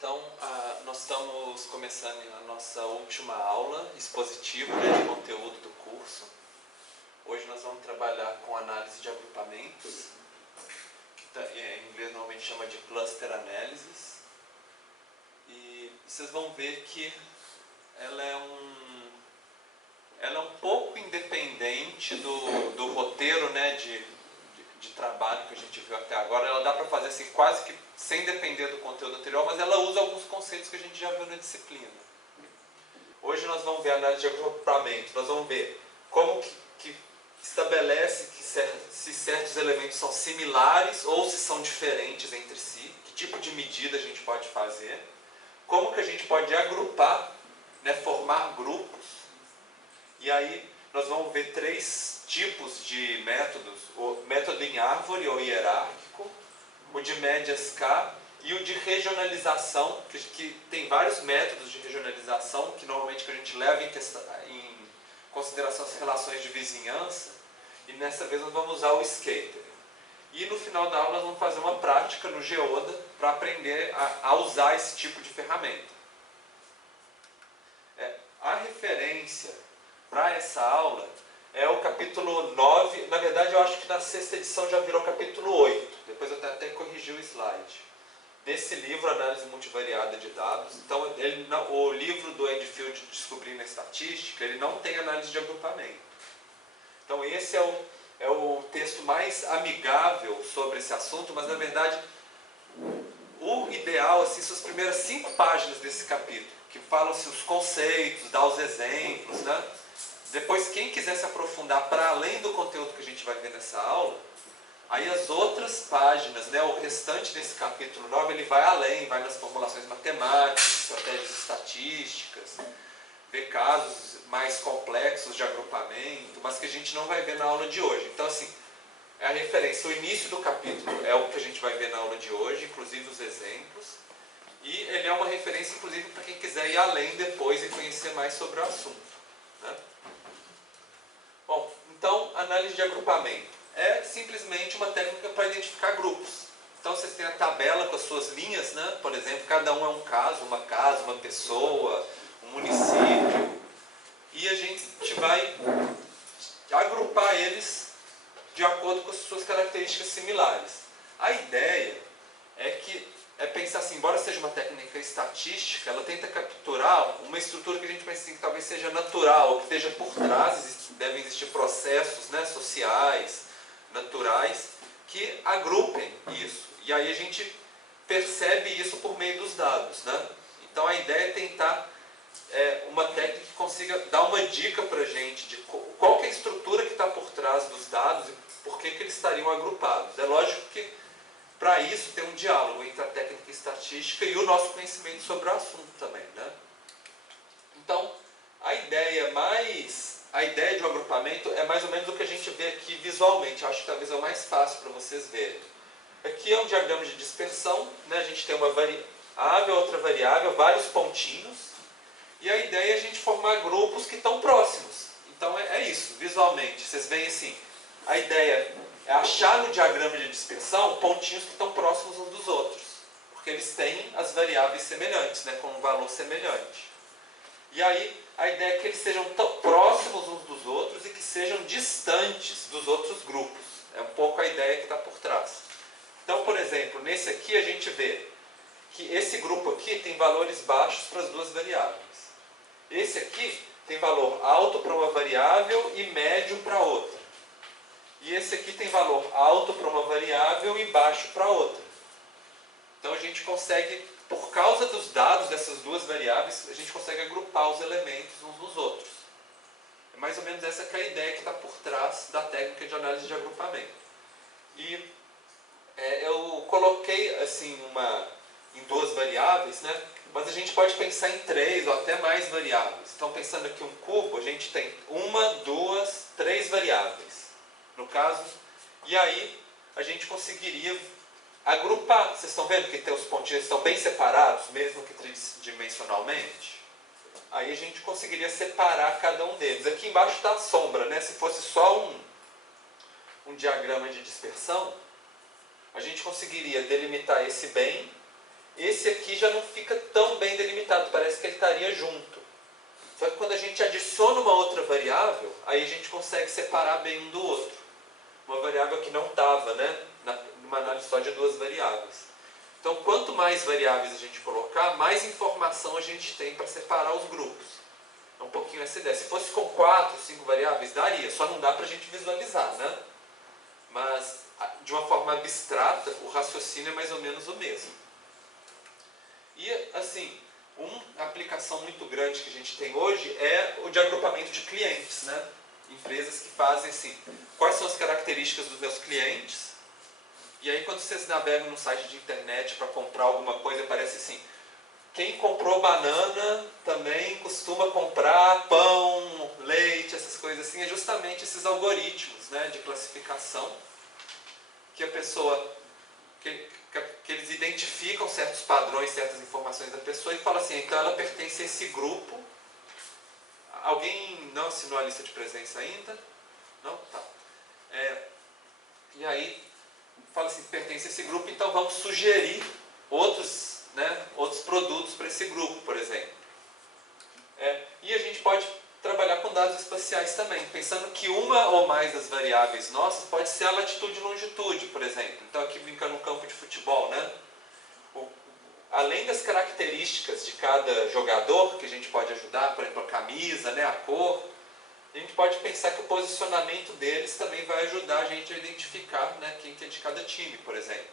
Então, nós estamos começando a nossa última aula expositiva, de conteúdo do curso. Hoje nós vamos trabalhar com análise de agrupamentos, que em inglês normalmente chama de cluster analysis. E vocês vão ver que ela é um pouco independente do roteiro, né, de trabalho que a gente viu até agora. Ela dá para fazer assim, quase que sem depender do conteúdo anterior, mas ela usa alguns conceitos que a gente já viu na disciplina. Hoje nós vamos ver a análise de agrupamento. Nós vamos ver como que estabelece se certos elementos são similares ou se são diferentes entre si, que tipo de medida a gente pode fazer, como que a gente pode agrupar, né, formar grupos. E aí nós vamos ver três tipos de métodos: o método em árvore ou hierárquico, o de médias K e o de regionalização, que tem vários métodos de regionalização que normalmente que a gente leva em consideração as relações de vizinhança, e nessa vez nós vamos usar o scatter. E no final da aula nós vamos fazer uma prática no Geoda para aprender a usar esse tipo de ferramenta. A referência para essa aula é o capítulo 9, na verdade eu acho que na sexta edição já virou capítulo 8, depois eu até corrigi o slide, desse livro, Análise Multivariada de Dados. Então o livro do Edfield, Descobrindo a Estatística, ele não tem análise de agrupamento. Então esse é o texto mais amigável sobre esse assunto, mas na verdade o ideal assim, são as primeiras 5 páginas desse capítulo, que falam-se os conceitos, dá os exemplos, né? Depois, quem quiser se aprofundar para além do conteúdo que a gente vai ver nessa aula, aí as outras páginas, né, o restante desse capítulo 9, ele vai além, vai nas formulações matemáticas, estratégias estatísticas, ver casos mais complexos de agrupamento, mas que a gente não vai ver na aula de hoje. Então, assim, é a referência. O início do capítulo é o que a gente vai ver na aula de hoje, inclusive os exemplos, e ele é uma referência, inclusive, para quem quiser ir além depois e conhecer mais sobre o assunto, né? Bom, então, análise de agrupamento é simplesmente uma técnica para identificar grupos. Então, vocês têm a tabela com as suas linhas, né? Por exemplo, cada um é um caso, uma pessoa, um município. E a gente vai agrupar eles de acordo com as suas características similares. A ideia é pensar assim, embora seja uma técnica estatística, ela tenta capturar uma estrutura que a gente pensa assim, que talvez seja natural, ou que esteja por trás, devem existir processos, né, sociais, naturais, que agrupem isso. E aí a gente percebe isso por meio dos dados, né? Então a ideia é tentar uma técnica que consiga dar uma dica para a gente de qual que é a estrutura que está por trás dos dados e por que eles estariam agrupados. É lógico que para isso tem um diálogo entre a técnica estatística e o nosso conhecimento sobre o assunto também, né? Então, a ideia de um agrupamento é mais ou menos o que a gente vê aqui visualmente. Eu acho que talvez é o mais fácil para vocês verem. Aqui é um diagrama de dispersão, né? A gente tem uma variável, outra variável, vários pontinhos, e a ideia é a gente formar grupos que estão próximos. Então é isso, visualmente. Vocês veem assim, a ideia é achar no diagrama de dispersão pontinhos que estão próximos uns dos outros, porque eles têm as variáveis semelhantes, né, com um valor semelhante. E aí a ideia é que eles sejam tão próximos uns dos outros e que sejam distantes dos outros grupos. É um pouco a ideia que está por trás. Então, por exemplo, nesse aqui a gente vê que esse grupo aqui tem valores baixos para as duas variáveis. Esse aqui tem valor alto para uma variável e médio para outra. E esse aqui tem valor alto para uma variável e baixo para outra. Então a gente consegue, por causa dos dados dessas duas variáveis, a gente consegue agrupar os elementos uns nos outros. É mais ou menos essa que é a ideia que está por trás da técnica de análise de agrupamento. E eu coloquei assim em duas variáveis, né? Mas a gente pode pensar em 3 ou até mais variáveis. Então, pensando aqui um cubo, a gente tem 1, 2, 3 variáveis, no caso. E aí, a gente conseguiria agrupar. Vocês estão vendo que tem os pontinhos estão bem separados, mesmo que tridimensionalmente? Aí a gente conseguiria separar cada um deles. Aqui embaixo está a sombra, né? Se fosse só um diagrama de dispersão, a gente conseguiria delimitar esse bem esse aqui já não fica tão bem delimitado, parece que ele estaria junto. Só que quando a gente adiciona uma outra variável, aí a gente consegue separar bem um do outro. Uma variável que não estava, né, numa análise só de duas variáveis. Então, quanto mais variáveis a gente colocar, mais informação a gente tem para separar os grupos. É um pouquinho essa ideia. Se fosse com 4, 5 variáveis, daria. Só não dá para a gente visualizar, né? Mas, de uma forma abstrata, o raciocínio é mais ou menos o mesmo. E, assim, uma aplicação muito grande que a gente tem hoje é o de agrupamento de clientes, né? Empresas que fazem assim, quais são as características dos meus clientes? E aí, quando vocês navegam no site de internet para comprar alguma coisa, aparece assim, quem comprou banana também costuma comprar pão, leite, essas coisas assim. É justamente esses algoritmos, né, de classificação que a pessoa, que eles identificam certos padrões, certas informações da pessoa e falam assim, então ela pertence a esse grupo. Alguém não assinou a lista de presença ainda? Não? Tá. E aí, fala assim, pertence a esse grupo, então vamos sugerir outros, né, outros produtos para esse grupo, por exemplo. E a gente pode trabalhar com dados espaciais também, pensando que uma ou mais das variáveis nossas pode ser a latitude e longitude, por exemplo. Então aqui brincando no campo de futebol, né? Além das características de cada jogador, que a gente pode ajudar, por exemplo, a camisa, né, a cor, a gente pode pensar que o posicionamento deles também vai ajudar a gente a identificar, né, quem que é de cada time, por exemplo.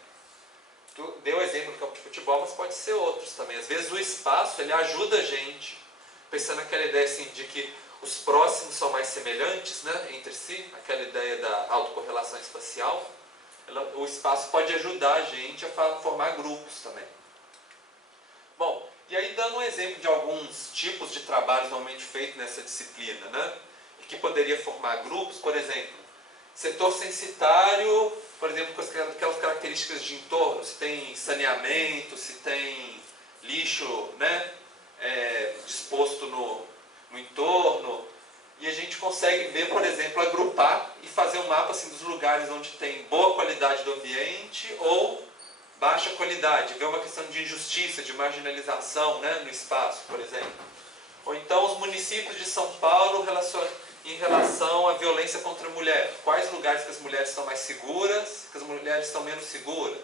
Tu deu o exemplo do campo de futebol, mas pode ser outros também. Às vezes o espaço ele ajuda a gente, pensando naquela ideia assim, de que os próximos são mais semelhantes, né, entre si, aquela ideia da autocorrelação espacial. O espaço pode ajudar a gente a formar grupos também. Bom, e aí dando um exemplo de alguns tipos de trabalhos normalmente feitos nessa disciplina, né? Que poderia formar grupos, por exemplo, setor censitário, por exemplo, com aquelas características de entorno, se tem saneamento, se tem lixo, né, disposto no entorno, e a gente consegue ver, por exemplo, agrupar e fazer um mapa assim, dos lugares onde tem boa qualidade do ambiente ou baixa qualidade, ver uma questão de injustiça, de marginalização, né, no espaço, por exemplo. Ou então os municípios de São Paulo em relação à violência contra a mulher. Quais lugares que as mulheres estão mais seguras, que as mulheres estão menos seguras.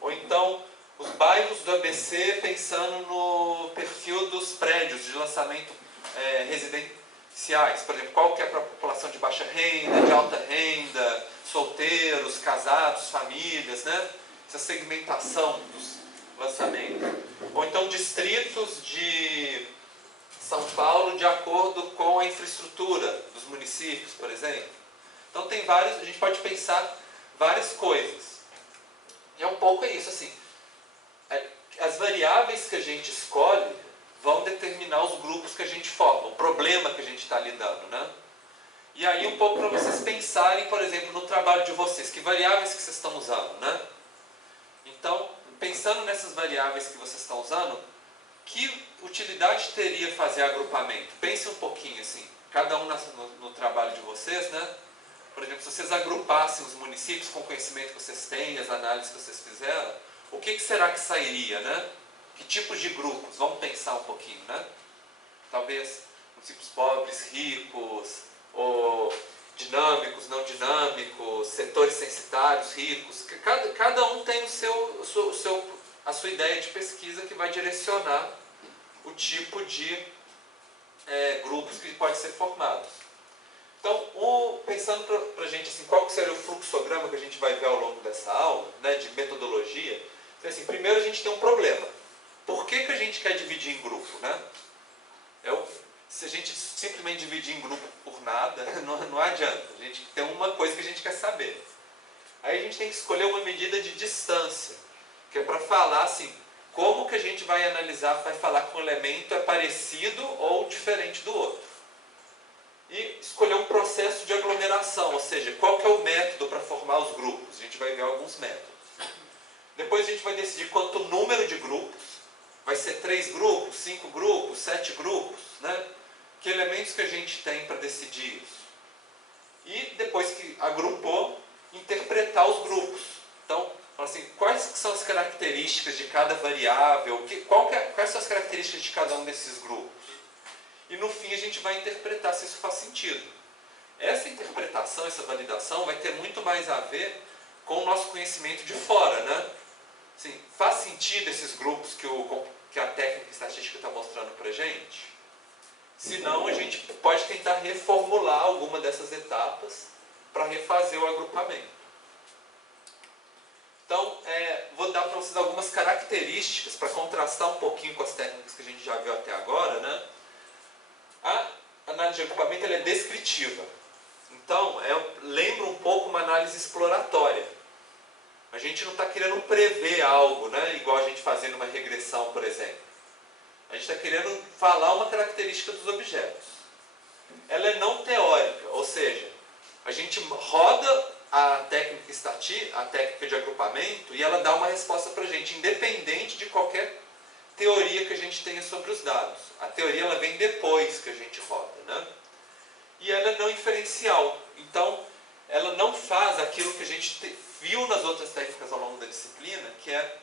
Ou então os bairros do ABC pensando no perfil dos prédios de lançamento residenciais. Por exemplo, qual que é para a população de baixa renda, de alta renda, solteiros, casados, famílias, né? Essa segmentação dos lançamentos. Ou então distritos de São Paulo de acordo com a infraestrutura dos municípios, por exemplo. Então tem vários, a gente pode pensar várias coisas. E é um pouco isso, assim, as variáveis que a gente escolhe vão determinar os grupos que a gente forma, o problema que a gente está lidando, né? E aí um pouco para vocês pensarem, por exemplo, no trabalho de vocês, que variáveis que vocês estão usando, né? Então, pensando nessas variáveis que vocês estão usando, que utilidade teria fazer agrupamento? Pense um pouquinho assim, cada um no trabalho de vocês, né? Por exemplo, se vocês agrupassem os municípios com o conhecimento que vocês têm, as análises que vocês fizeram, o que será que sairia, né? Que tipos de grupos? Vamos pensar um pouquinho, né? Talvez municípios pobres, ricos, ou dinâmicos, não dinâmicos, setores censitários, ricos. Cada um tem a sua ideia de pesquisa que vai direcionar o tipo de grupos que pode ser formados. Então, pensando para a gente assim, qual que seria o fluxograma que a gente vai ver ao longo dessa aula, né, de metodologia, então, assim, primeiro a gente tem um problema. Por que a gente quer dividir em grupo? Né? Se a gente simplesmente dividir em grupo por nada, não adianta. A gente tem uma coisa que a gente quer saber. Aí a gente tem que escolher uma medida de distância, que é para falar assim, como que a gente vai analisar, vai falar que um elemento é parecido ou diferente do outro. E escolher um processo de aglomeração, ou seja, qual que é o método para formar os grupos. A gente vai ver alguns métodos. Depois a gente vai decidir quanto número de grupos. Vai ser 3 grupos, 5 grupos, 7 grupos, né? Que elementos que a gente tem para decidir isso? E depois que agrupou, interpretar os grupos. Então, Fala assim, quais são as características de cada variável, quais são as características de cada um desses grupos? E no fim a gente vai interpretar se isso faz sentido. Essa interpretação, essa validação vai ter muito mais a ver com o nosso conhecimento de fora, né? Assim, faz sentido esses grupos que a técnica estatística está mostrando para a gente? Se não, a gente pode tentar reformular alguma dessas etapas para refazer o agrupamento. Então, vou dar para vocês algumas características para contrastar um pouquinho com as técnicas que a gente já viu até agora, né? A análise de agrupamento ela é descritiva. Então, lembra um pouco uma análise exploratória. A gente não está querendo prever algo, né? Igual a gente fazendo uma regressão, por exemplo. A gente está querendo falar uma característica dos objetos. Ela é não teórica, ou seja, a gente roda a técnica de agrupamento e ela dá uma resposta para a gente, independente de qualquer teoria que a gente tenha sobre os dados. A teoria ela vem depois que a gente roda, né? E ela é não inferencial. Então, ela não faz aquilo que a gente viu nas outras técnicas ao longo da disciplina, que é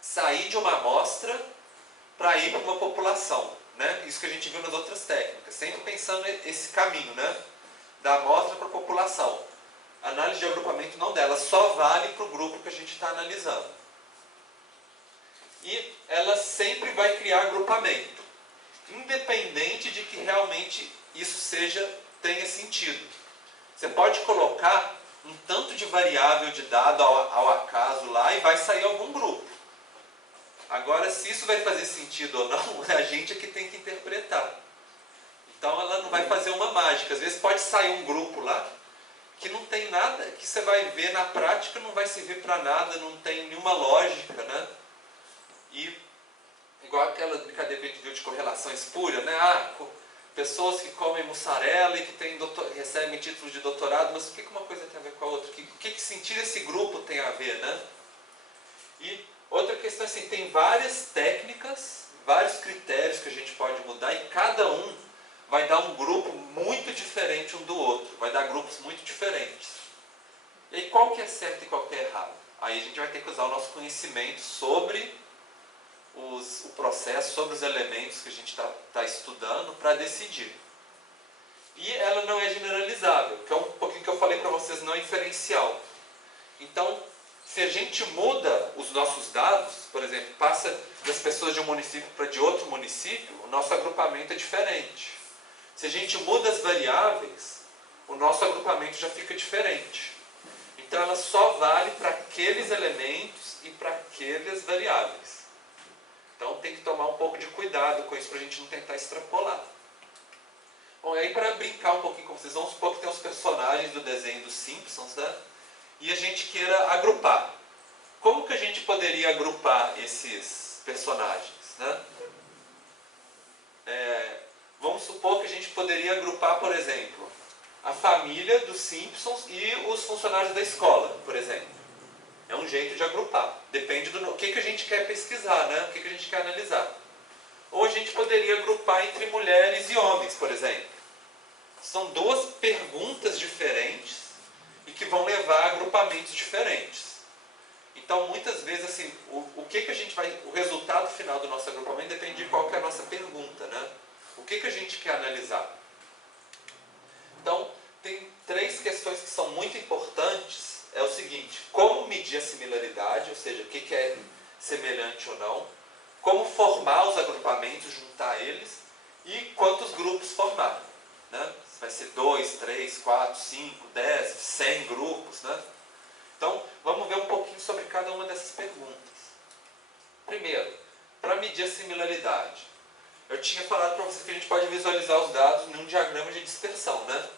sair de uma amostra para ir para uma população, né? Isso que a gente viu nas outras técnicas, sempre pensando esse caminho, né? Da amostra para a população. A análise de agrupamento não dela, só vale para o grupo que a gente está analisando. E ela sempre vai criar agrupamento, independente de que realmente isso tenha sentido. Você pode colocar um tanto de variável de dado ao acaso lá e vai sair algum grupo. Agora, se isso vai fazer sentido ou não, a gente é que tem que interpretar. Então, ela não vai fazer uma mágica. Às vezes pode sair um grupo lá que não tem nada, que você vai ver na prática, não vai servir para nada, não tem nenhuma lógica, né? E, igual aquela brincadeira que a gente viu de correlação espúria, né? Pessoas que comem mussarela e que recebem títulos de doutorado, mas o que uma coisa tem a ver com a outra? O que sentido esse grupo tem a ver, né? E outra questão é assim, tem várias técnicas, vários critérios que a gente pode mudar e cada um vai dar um grupo muito diferente um do outro, vai dar grupos muito diferentes. E aí qual que é certo e qual que é errado? Aí a gente vai ter que usar o nosso conhecimento sobre o processo, sobre os elementos que a gente está estudando para decidir. E ela não é generalizável, que é um pouquinho que eu falei para vocês, não é inferencial. Então, se a gente muda os nossos dados, por exemplo, passa das pessoas de um município para de outro município, o nosso agrupamento é diferente. Se a gente muda as variáveis, o nosso agrupamento já fica diferente. Então ela só vale para aqueles elementos e para aquelas variáveis. Então tem que tomar um pouco de cuidado com isso para a gente não tentar extrapolar. Bom, e aí para brincar um pouquinho com vocês, vamos supor que tem os personagens do desenho dos Simpsons, né? E a gente queira agrupar. Como que a gente poderia agrupar esses personagens, né? Vamos supor que a gente poderia agrupar, por exemplo, a família dos Simpsons e os funcionários da escola, por exemplo. É um jeito de agrupar. Depende do que a gente quer pesquisar, né? O que a gente quer analisar. Ou a gente poderia agrupar entre mulheres e homens, por exemplo. São duas perguntas diferentes e que vão levar a agrupamentos diferentes. Então, muitas vezes, assim, o resultado final do nosso agrupamento depende de qual que é a nossa pergunta, né? O que a gente quer analisar? Então, tem três questões que são muito importantes. É o seguinte, como medir a similaridade, ou seja, o que é semelhante ou não, como formar os agrupamentos, juntar eles, e quantos grupos formar, né? Vai ser 2, 3, 4, 5, 10, 100 grupos, né? Então, vamos ver um pouquinho sobre cada uma dessas perguntas. Primeiro, para medir a similaridade. Eu tinha falado para vocês que a gente pode visualizar os dados num diagrama de dispersão, né?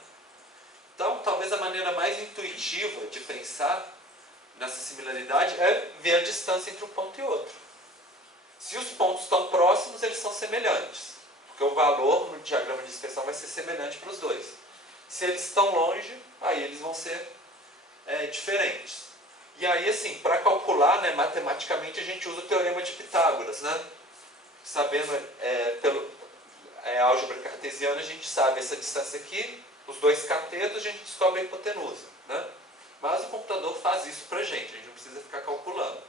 Então, talvez a maneira mais intuitiva de pensar nessa similaridade é ver a distância entre um ponto e outro. Se os pontos estão próximos, eles são semelhantes, porque o valor no diagrama de dispersão vai ser semelhante para os dois. Se eles estão longe, aí eles vão ser diferentes. E aí, assim, para calcular, né, matematicamente, a gente usa o teorema de Pitágoras, né? Sabendo, pelo álgebra cartesiana, a gente sabe essa distância aqui, os dois catetos, a gente descobre a hipotenusa, né? Mas o computador faz isso para a gente não precisa ficar calculando.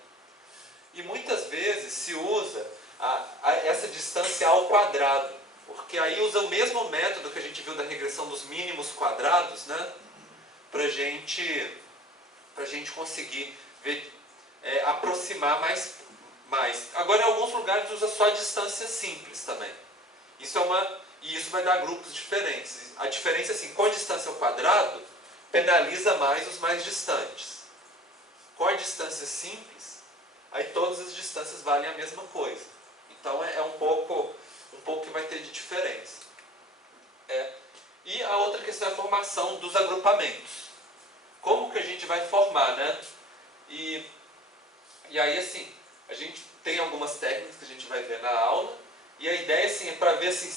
E muitas vezes se usa essa distância ao quadrado, porque aí usa o mesmo método que a gente viu da regressão dos mínimos quadrados, né? Para a gente conseguir ver, aproximar mais. Agora, em alguns lugares usa só a distância simples também. E isso vai dar grupos diferentes. A diferença é assim, com a distância ao quadrado, penaliza mais os mais distantes. Com a distância simples, aí todas as distâncias valem a mesma coisa. Então é um pouco que vai ter de diferença. E a outra questão é a formação dos agrupamentos. Como que a gente vai formar, né? E aí, assim, a gente tem algumas técnicas que a gente vai ver na aula, e a ideia, assim, é para ver, assim,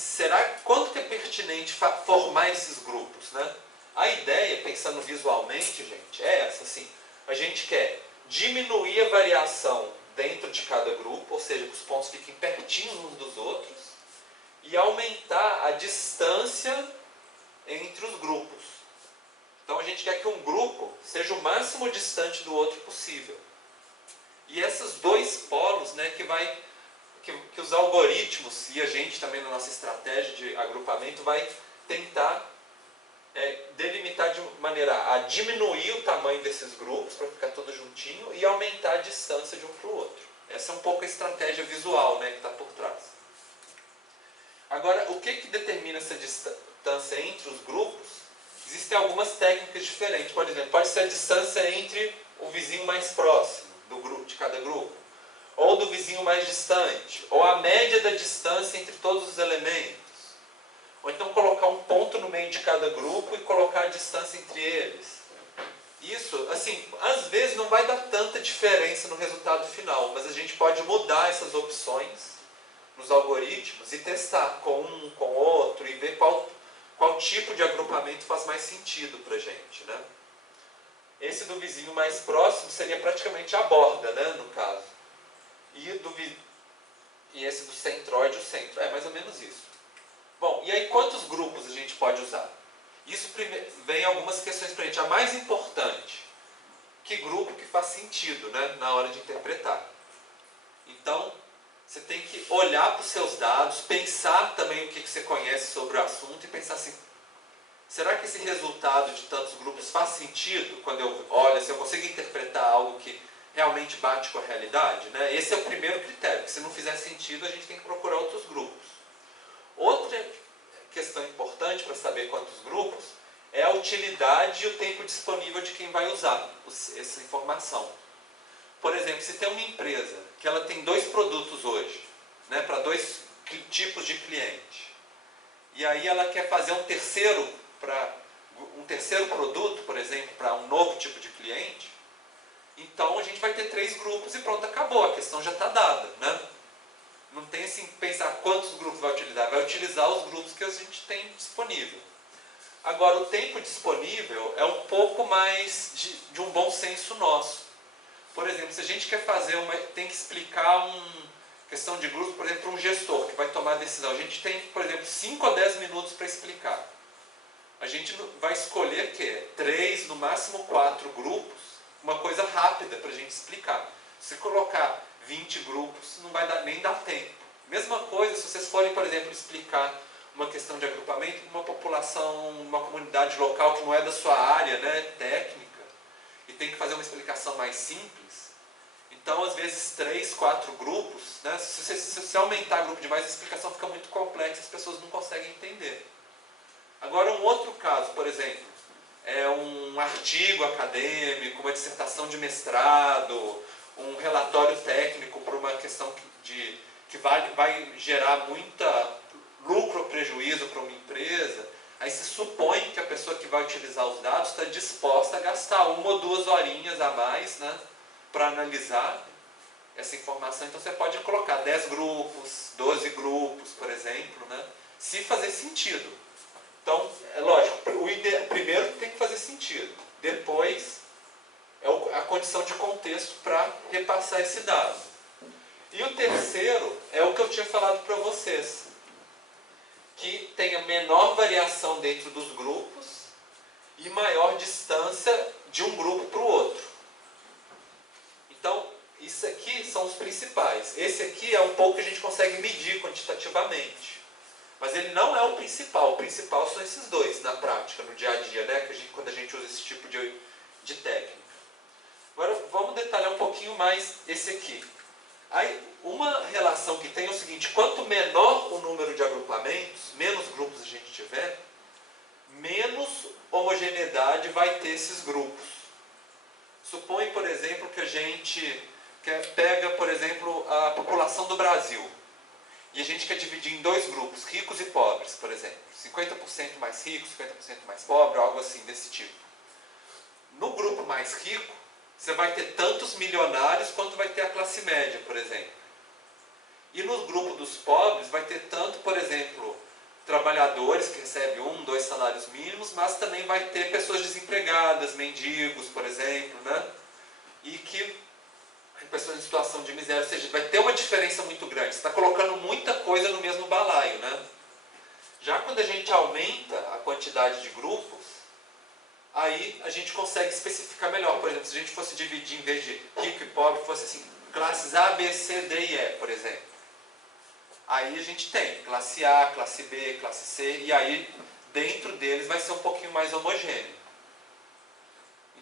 quanto que é pertinente formar esses grupos, né? A ideia, pensando visualmente, gente, é essa, assim, a gente quer diminuir a variação dentro de cada grupo, ou seja, que os pontos fiquem pertinhos uns dos outros, e aumentar a distância entre os grupos. Então a gente quer que um grupo seja o máximo distante do outro possível. E esses dois polos, né, que os algoritmos e a gente também na nossa estratégia de agrupamento vai tentar delimitar de maneira a diminuir o tamanho desses grupos para ficar tudo juntinho e aumentar a distância de um para o outro. Essa é um pouco a estratégia visual, né, que está por trás. Agora, o que determina essa distância entre os grupos? Existem algumas técnicas diferentes. Por exemplo, pode ser a distância entre o vizinho mais próximo de cada grupo, ou do vizinho mais distante, ou a média da distância entre todos os elementos. Ou então colocar um ponto no meio de cada grupo e colocar a distância entre eles. Isso, assim, às vezes não vai dar tanta diferença no resultado final, mas a gente pode mudar essas opções nos algoritmos e testar com um, com outro, e ver qual tipo de agrupamento faz mais sentido para a gente, né? Esse do vizinho mais próximo seria praticamente a borda, né, no caso. E esse do centroide, o centro. É mais ou menos isso. Bom, e aí quantos grupos a gente pode usar? Isso vem algumas questões para a gente. A mais importante, que grupo que faz sentido, né, na hora de interpretar. Então, você tem que olhar para os seus dados, pensar também o que você conhece sobre o assunto e pensar assim, será que esse resultado de tantos grupos faz sentido quando eu olho, se eu consigo interpretar algo que realmente bate com a realidade? Né? Esse é o primeiro critério, que se não fizer sentido a gente tem que procurar outros grupos. Outra questão importante para saber quantos grupos é a utilidade e o tempo disponível de quem vai usar essa informação. Por exemplo, se tem uma empresa que ela tem 2 produtos hoje, né, para 2 tipos de cliente, e aí ela quer fazer um terceiro produto, por exemplo, para um novo tipo de cliente, então a gente vai ter 3 grupos e pronto, acabou, a questão já está dada, né? Não tem assim pensar quantos grupos vai utilizar, vai utilizar os grupos que a gente tem disponível. Agora, o tempo disponível é um pouco mais de um bom senso nosso. Por exemplo, se a gente quer fazer tem que explicar questão de grupo, por exemplo, para um gestor que vai tomar a decisão. A gente tem, por exemplo, 5 a 10 minutos para explicar. A gente vai escolher 3, no máximo 4 grupos, uma coisa rápida para a gente explicar. Se colocar 20 grupos, não vai nem dar tempo. Mesma coisa se vocês forem, por exemplo, explicar uma questão de agrupamento para uma população, uma comunidade local que não é da sua área, né, técnica, e tem que fazer uma explicação mais simples. Então, às vezes, 3, 4 grupos, né, se você aumentar o grupo demais, a explicação fica muito complexa, as pessoas não conseguem entender. Agora, um outro caso, por exemplo, é um artigo acadêmico, uma dissertação de mestrado, um relatório técnico para uma questão que vai gerar muita lucro ou prejuízo para uma empresa. Aí se supõe que a pessoa que vai utilizar os dados está disposta a gastar 1 ou 2 horinhas a mais, né, para analisar essa informação. Então você pode colocar 10 grupos, 12 grupos, por exemplo, né, se fazer sentido. Então, é lógico, primeiro tem que fazer sentido. Depois é a condição de contexto para repassar esse dado. E o terceiro é o que eu tinha falado para vocês, que tenha menor variação dentro dos grupos e maior distância de um grupo para o outro. Então, isso aqui são os principais. Esse aqui é um pouco que a gente consegue medir quantitativamente. Mas ele não é o principal. O principal são esses dois na prática, no dia a dia, né? Quando a gente usa esse tipo de técnica. Agora, vamos detalhar um pouquinho mais esse aqui. Aí, uma relação que tem é o seguinte: quanto menor o número de agrupamentos, menos grupos a gente tiver, menos homogeneidade vai ter esses grupos. Supõe, por exemplo, que a gente pega, por exemplo, a população do Brasil. E a gente quer dividir em dois grupos, ricos e pobres, por exemplo. 50% mais rico, 50% mais pobre, algo assim desse tipo. No grupo mais rico, você vai ter tantos milionários quanto vai ter a classe média, por exemplo. E no grupo dos pobres vai ter tanto, por exemplo, trabalhadores que recebem 1, 2 salários mínimos, mas também vai ter pessoas desempregadas, mendigos, por exemplo, né? E que pessoas em situação de miséria, ou seja, vai ter uma diferença muito grande. Você está colocando muita coisa no mesmo balaio, né? Já quando a gente aumenta a quantidade de grupos, aí a gente consegue especificar melhor. Por exemplo, se a gente fosse dividir, em vez de rico e pobre, fosse assim, classes A, B, C, D e E, por exemplo. Aí a gente tem classe A, classe B, classe C, e aí dentro deles vai ser um pouquinho mais homogêneo.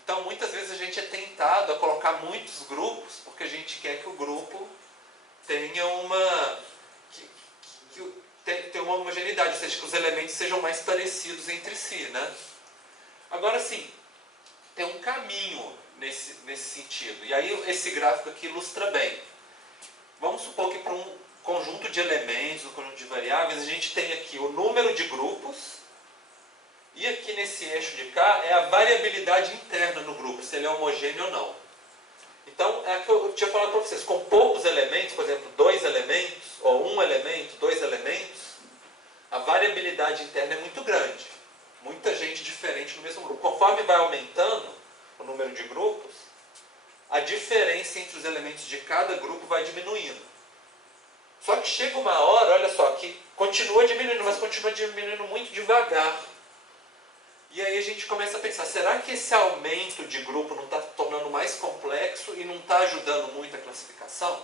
Então, muitas vezes a gente é tentado a colocar muitos grupos, porque a gente quer que o grupo tenha tenha uma homogeneidade, ou seja, que os elementos sejam mais parecidos entre si, né? Agora, sim, tem um caminho nesse sentido. E aí, esse gráfico aqui ilustra bem. Vamos supor que para um conjunto de elementos, um conjunto de variáveis, a gente tem aqui o número de grupos. E aqui nesse eixo de cá é a variabilidade interna no grupo, se ele é homogêneo ou não. Então, é o que eu tinha falado para vocês, com poucos elementos, por exemplo, 2 elementos, ou 1 elemento, 2 elementos, a variabilidade interna é muito grande. Muita gente diferente no mesmo grupo. Conforme vai aumentando o número de grupos, a diferença entre os elementos de cada grupo vai diminuindo. Só que chega uma hora, olha só, que continua diminuindo, mas continua diminuindo muito devagar. E aí a gente começa a pensar, será que esse aumento de grupo não está tornando mais complexo e não está ajudando muito a classificação?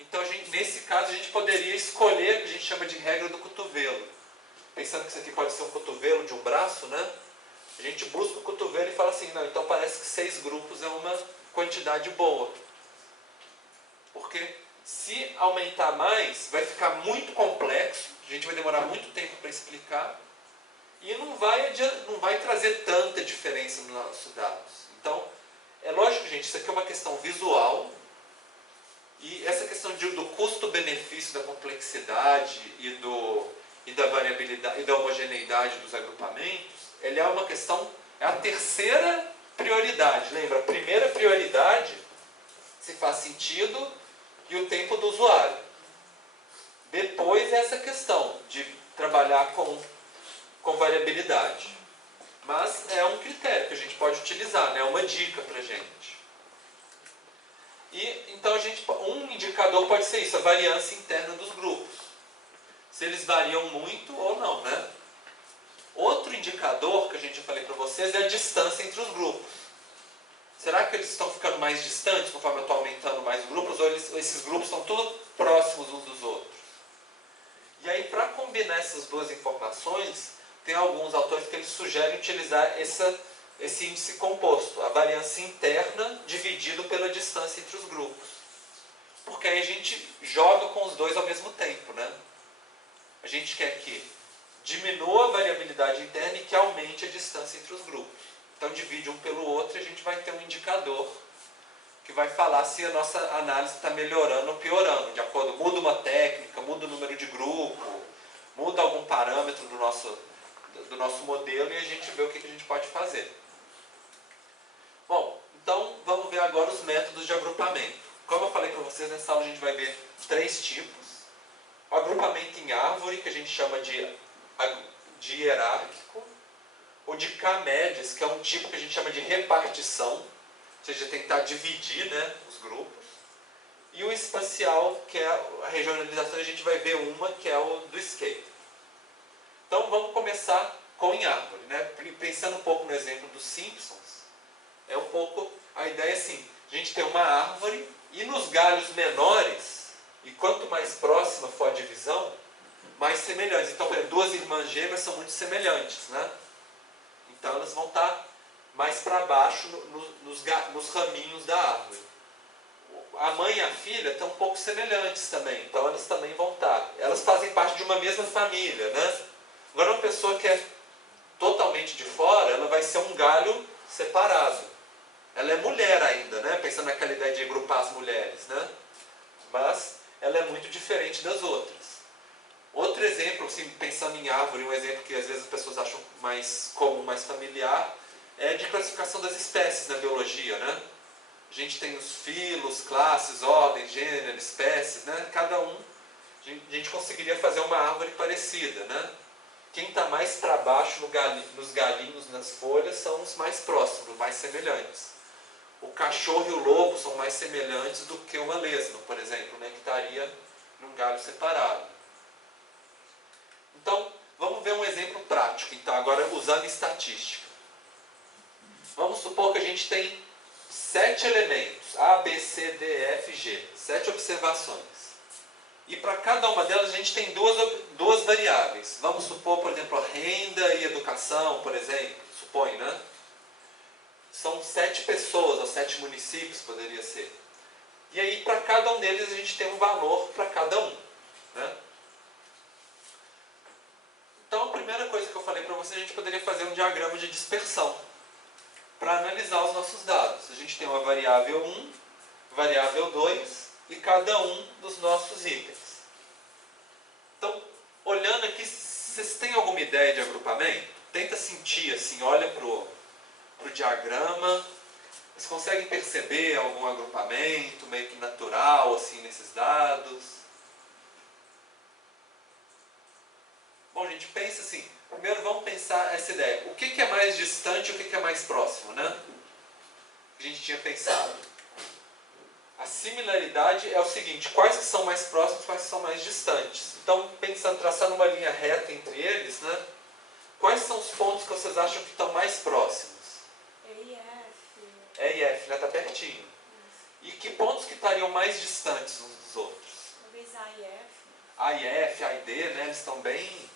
Então, nesse caso, a gente poderia escolher o que a gente chama de regra do cotovelo. Pensando que isso aqui pode ser um cotovelo de um braço, né? A gente busca o cotovelo e fala assim, não, então parece que 6 grupos é uma quantidade boa. Porque se aumentar mais, vai ficar muito complexo, a gente vai demorar muito tempo para explicar, e não vai trazer tanta diferença nos nossos dados. Então, é lógico, gente, isso aqui é uma questão visual, e essa questão do custo-benefício da complexidade e da variabilidade e da homogeneidade dos agrupamentos, ele é uma questão, é a terceira prioridade. Lembra, a primeira prioridade, se faz sentido, e o tempo do usuário. Depois essa questão de trabalhar com variabilidade. Mas é um critério que a gente pode utilizar, né? É uma dica para a gente. E então um indicador pode ser isso, a variância interna dos grupos. Se eles variam muito ou não, né? Outro indicador que a gente falei para vocês é a distância entre os grupos. Será que eles estão ficando mais distantes conforme eu estou aumentando mais grupos, ou esses grupos estão todos próximos uns dos outros? E aí, para combinar essas duas informações, tem alguns autores que eles sugerem utilizar esse índice composto, a variância interna dividido pela distância entre os grupos. Porque aí a gente joga com os dois ao mesmo tempo, né? A gente quer que diminua a variabilidade interna e que aumente a distância entre os grupos. Então divide um pelo outro e a gente vai ter um indicador que vai falar se a nossa análise está melhorando ou piorando. De acordo, muda uma técnica, muda o número de grupo, muda algum parâmetro do nosso modelo e a gente vê o que a gente pode fazer. Bom, então vamos ver agora os métodos de agrupamento. Como eu falei para vocês, nessa aula a gente vai ver 3 tipos. O agrupamento em árvore, que a gente chama de hierárquico. O de K-médias, que é um tipo que a gente chama de repartição, ou seja, tentar dividir, né, os grupos. E o espacial, que é a regionalização, a gente vai ver uma, que é o do escape. Então vamos começar com em árvore, né? Pensando um pouco no exemplo dos Simpsons, é um pouco a ideia assim, a gente tem uma árvore e nos galhos menores, e quanto mais próxima for a divisão, mais semelhantes. Então, por exemplo, duas irmãs gêmeas são muito semelhantes, né? Então elas vão estar mais para baixo nos raminhos da árvore. A mãe e a filha estão um pouco semelhantes também, então elas também vão estar. Elas fazem parte de uma mesma família, né? Agora uma pessoa que é totalmente de fora, ela vai ser um galho separado. Ela é mulher ainda, né? Pensando naquela ideia de agrupar as mulheres, né? Mas ela é muito diferente das outras. Outro exemplo, assim, pensando em árvore, um exemplo que às vezes as pessoas acham mais comum, mais familiar, é de classificação das espécies na biologia, né? A gente tem os filos, classes, ordens, gênero, espécies, né? Cada um, a gente conseguiria fazer uma árvore parecida, né? Quem está mais para baixo nos galinhos, nas folhas, são os mais próximos, mais semelhantes. O cachorro e o lobo são mais semelhantes do que uma lesma, por exemplo, né? Que estaria num galho separado. Então, vamos ver um exemplo prático, então, agora usando estatística. Vamos supor que a gente tem 7 elementos, A, B, C, D, E, F, G, 7 observações. E para cada uma delas a gente tem duas variáveis. Vamos supor, por exemplo, a renda e educação, por exemplo, supõe, né? São 7 pessoas, ou 7 municípios, poderia ser. E aí, para cada um deles, a gente tem um valor para cada um, né? Então, a primeira coisa que eu falei para vocês, a gente poderia fazer um diagrama de dispersão para analisar os nossos dados. A gente tem uma variável 1, variável 2 e cada um dos nossos itens. Então, olhando aqui, vocês têm alguma ideia de agrupamento? Tenta sentir assim, olha para o diagrama. Vocês conseguem perceber algum agrupamento meio que natural assim, nesses dados? Bom, gente, pensa assim. Primeiro vamos pensar essa ideia. O que é mais distante e o que é mais próximo, né? A gente tinha pensado. A similaridade é o seguinte, quais que são mais próximos, quais que são mais distantes. Então, pensando, traçando uma linha reta entre eles, né? Quais são os pontos que vocês acham que estão mais próximos? E e F. E e F, né? Está pertinho. E que pontos que estariam mais distantes uns dos outros? Talvez A e F. A e F, A e D, né? Eles estão bem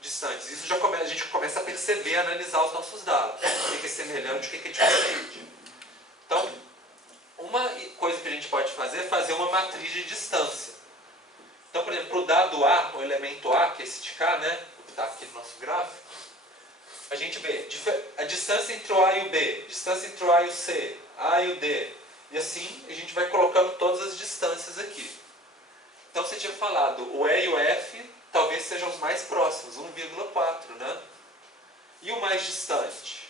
distantes. Isso já a gente começa a perceber, a analisar os nossos dados. O que é semelhante e o que é diferente. Então, uma coisa que a gente pode fazer é fazer uma matriz de distância. Então, por exemplo, para o dado A, o elemento A, que é esse de cá, né? Que está aqui no nosso gráfico, a gente vê a distância entre o A e o B, distância entre o A e o C, A e o D. E assim a gente vai colocando todas as distâncias aqui. Então você tinha falado, o E e o F talvez sejam os mais próximos, 1,4, né? E o mais distante?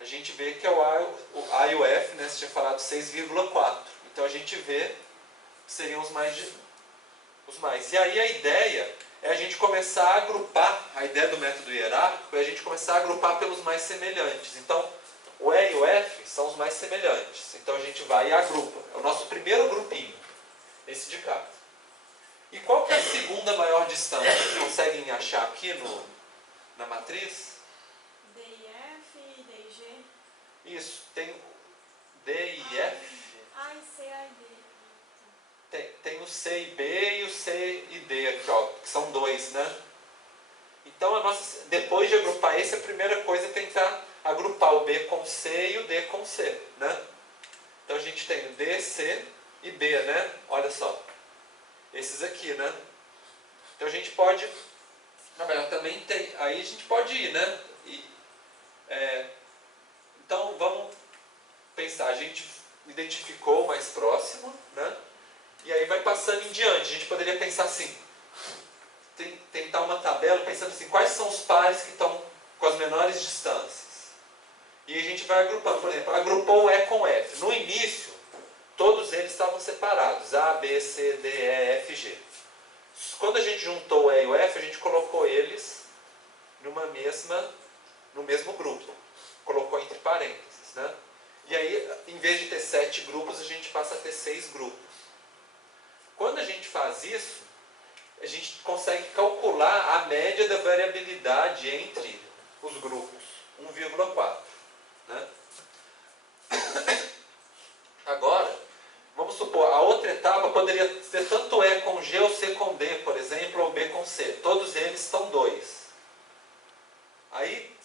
A gente vê que é o A e o F, né? Você tinha falado 6,4. Então a gente vê que seriam os mais. E aí a ideia é a gente começar a agrupar, a ideia do método hierárquico é a gente começar a agrupar pelos mais semelhantes. Então, o E e o F são os mais semelhantes. Então a gente vai e agrupa. É o nosso primeiro grupinho, esse de cá. E qual que é a segunda maior distância? Vocês conseguem achar aqui na matriz? D e F e D e G. Isso, tem D e F. A e C, A e D. Tem o C e B e o C e D aqui, ó, que são 2, né? Então, depois de agrupar esse, a primeira coisa é tentar agrupar o B com C e o D com C, né? Então, a gente tem o D, C e B, né? Olha só. Esses aqui, né? Então, a gente pode... Na verdade, também tem... Aí a gente pode ir, né? Então, vamos pensar. A gente identificou o mais próximo, né? E aí vai passando em diante. A gente poderia pensar assim, tentar uma tabela pensando assim, quais são os pares que estão com as menores distâncias. E a gente vai agrupando, por exemplo, agrupou o E com F. No início, todos eles estavam separados, A, B, C, D, E, F, G. Quando a gente juntou o E e o F, a gente colocou eles no mesmo grupo. Colocou entre parênteses, né? E aí, em vez de ter 7 grupos, a gente passa a ter 6 grupos. Quando a gente faz isso, a gente consegue calcular a média da variabilidade entre os grupos, 1,4. Né? Agora, vamos supor, a outra etapa poderia ser tanto E com G ou C com D, por exemplo, ou B com C. Todos eles são 2. Aí,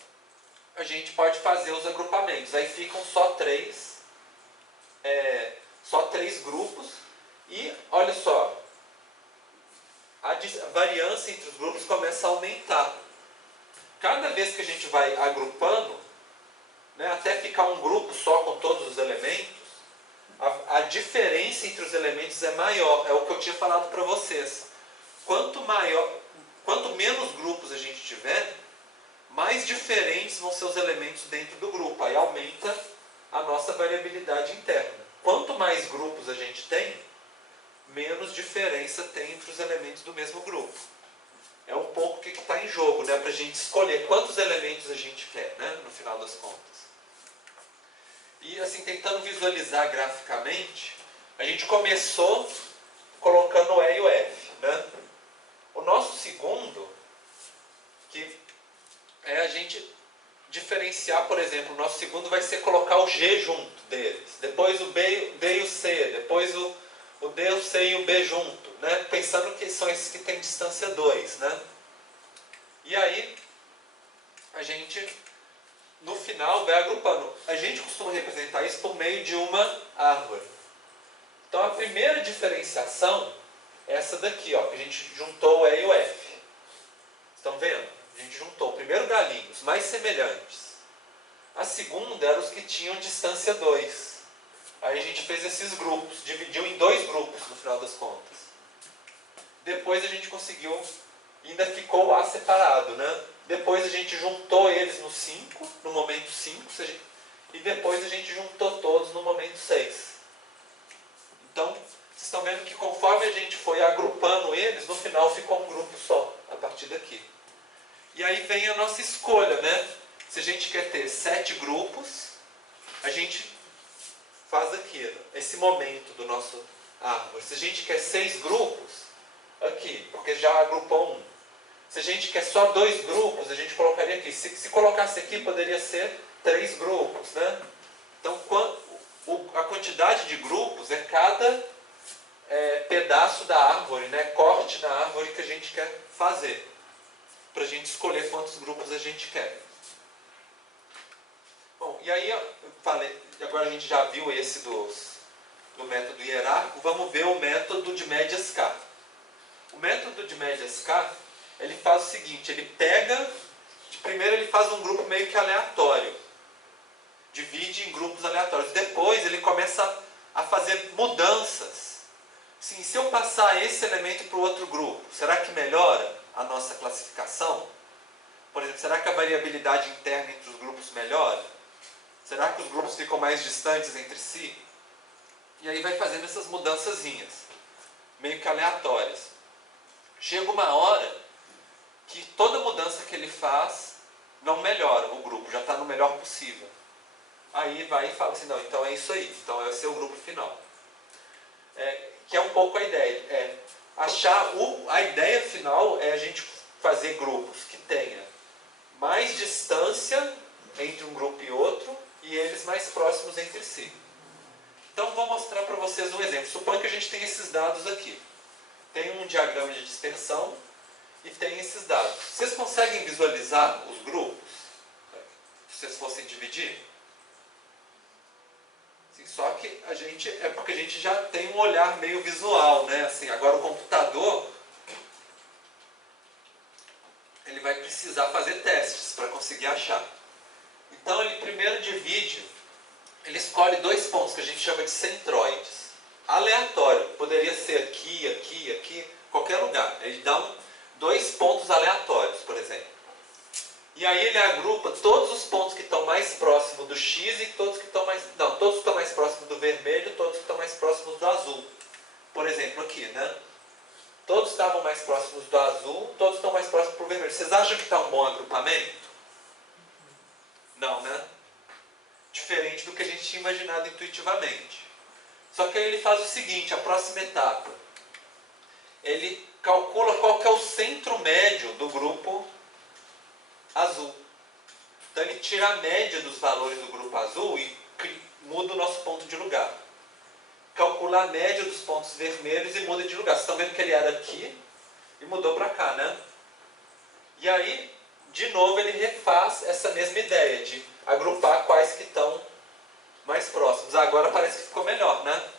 a gente pode fazer os agrupamentos. Aí ficam só três grupos. E, olha só, a variância entre os grupos começa a aumentar. Cada vez que a gente vai agrupando, né, até ficar um grupo só com todos os elementos, a diferença entre os elementos é maior. É o que eu tinha falado para vocês. Quanto menos grupos a gente tiver, mais diferentes vão ser os elementos dentro do grupo. Aí aumenta a nossa variabilidade interna. Quanto mais grupos a gente tem, menos diferença tem entre os elementos do mesmo grupo. É um pouco o que está em jogo, né, para a gente escolher quantos elementos a gente quer, né, no final das contas. E assim, tentando visualizar graficamente, a gente começou colocando o E e o F. Né? O nosso segundo, que é a gente diferenciar, por exemplo, o nosso segundo vai ser colocar o G junto deles, depois o D e o C, depois o D, o C e o B junto, né? Pensando que são esses que têm distância 2. Né? E aí, a gente, no final, vai agrupando. A gente costuma representar isso por meio de uma árvore. Então, a primeira diferenciação é essa daqui, ó, que a gente juntou o E e o F. Estão vendo? A gente juntou o primeiro galinho, os mais semelhantes. A segunda era os que tinham distância 2. Aí a gente fez esses grupos, dividiu em 2 grupos no final das contas. Depois a gente conseguiu, ainda ficou o A separado, né? Depois a gente juntou eles no 5, no momento 5, e depois a gente juntou todos no momento 6. Então, vocês estão vendo que conforme a gente foi agrupando eles, no final ficou um grupo só, a partir daqui. E aí vem a nossa escolha, né? Se a gente quer ter 7 grupos, a gente faz aqui, esse momento do nosso árvore. Se a gente quer 6 grupos, aqui, porque já agrupou um. Se a gente quer só 2 grupos, a gente colocaria aqui. Se colocasse aqui, poderia ser 3 grupos, né? Então, a quantidade de grupos é cada pedaço da árvore, né? Corte na árvore que a gente quer fazer, para a gente escolher quantos grupos a gente quer. Bom, e aí eu falei, agora a gente já viu esse do método hierárquico, vamos ver o método de médias K. O método de médias K, ele faz o seguinte, ele pega, primeiro ele faz um grupo meio que aleatório, divide em grupos aleatórios, depois ele começa a fazer mudanças. Sim, se eu passar esse elemento para o outro grupo, será que melhora a nossa classificação? Por exemplo, será que a variabilidade interna entre os grupos melhora? Será que os grupos ficam mais distantes entre si? E aí vai fazendo essas mudançazinhas, meio que aleatórias. Chega uma hora que toda mudança que ele faz não melhora o grupo, já está no melhor possível. Aí vai e fala assim, não, então é isso aí, então esse é o grupo final. Que é um pouco a ideia. A ideia final é a gente fazer grupos que tenha mais distância entre um grupo e outro e eles mais próximos entre si. Então vou mostrar para vocês um exemplo. Suponha que a gente tem esses dados aqui. Tem um diagrama de dispersão e tem esses dados. Vocês conseguem visualizar os grupos? Se vocês fossem dividir? Sim, só que porque a gente já tem um olhar meio visual, né? Assim, agora o computador ele vai precisar fazer testes para conseguir achar. Então ele primeiro divide, ele escolhe 2 pontos que a gente chama de centroides. Aleatório, poderia ser aqui, aqui, aqui, qualquer lugar. Ele dá 2 pontos aleatórios, por exemplo. E aí ele agrupa todos os pontos que estão mais próximos do X e todos que estão mais... Não, todos que estão mais próximos do vermelho e todos que estão mais próximos do azul. Por exemplo, aqui, né? Todos estavam mais próximos do azul, todos estão mais próximos do vermelho. Vocês acham que está um bom agrupamento? Não, né? Diferente do que a gente tinha imaginado intuitivamente. Só que aí ele faz o seguinte, a próxima etapa. Ele calcula qual que é o centro médio do grupo azul. Então ele tira a média dos valores do grupo azul e muda o nosso ponto de lugar. Calcula a média dos pontos vermelhos e muda de lugar. Vocês estão vendo que ele era aqui e mudou para cá, né? E aí, de novo, ele refaz essa mesma ideia de agrupar quais que estão mais próximos. Agora parece que ficou melhor, né?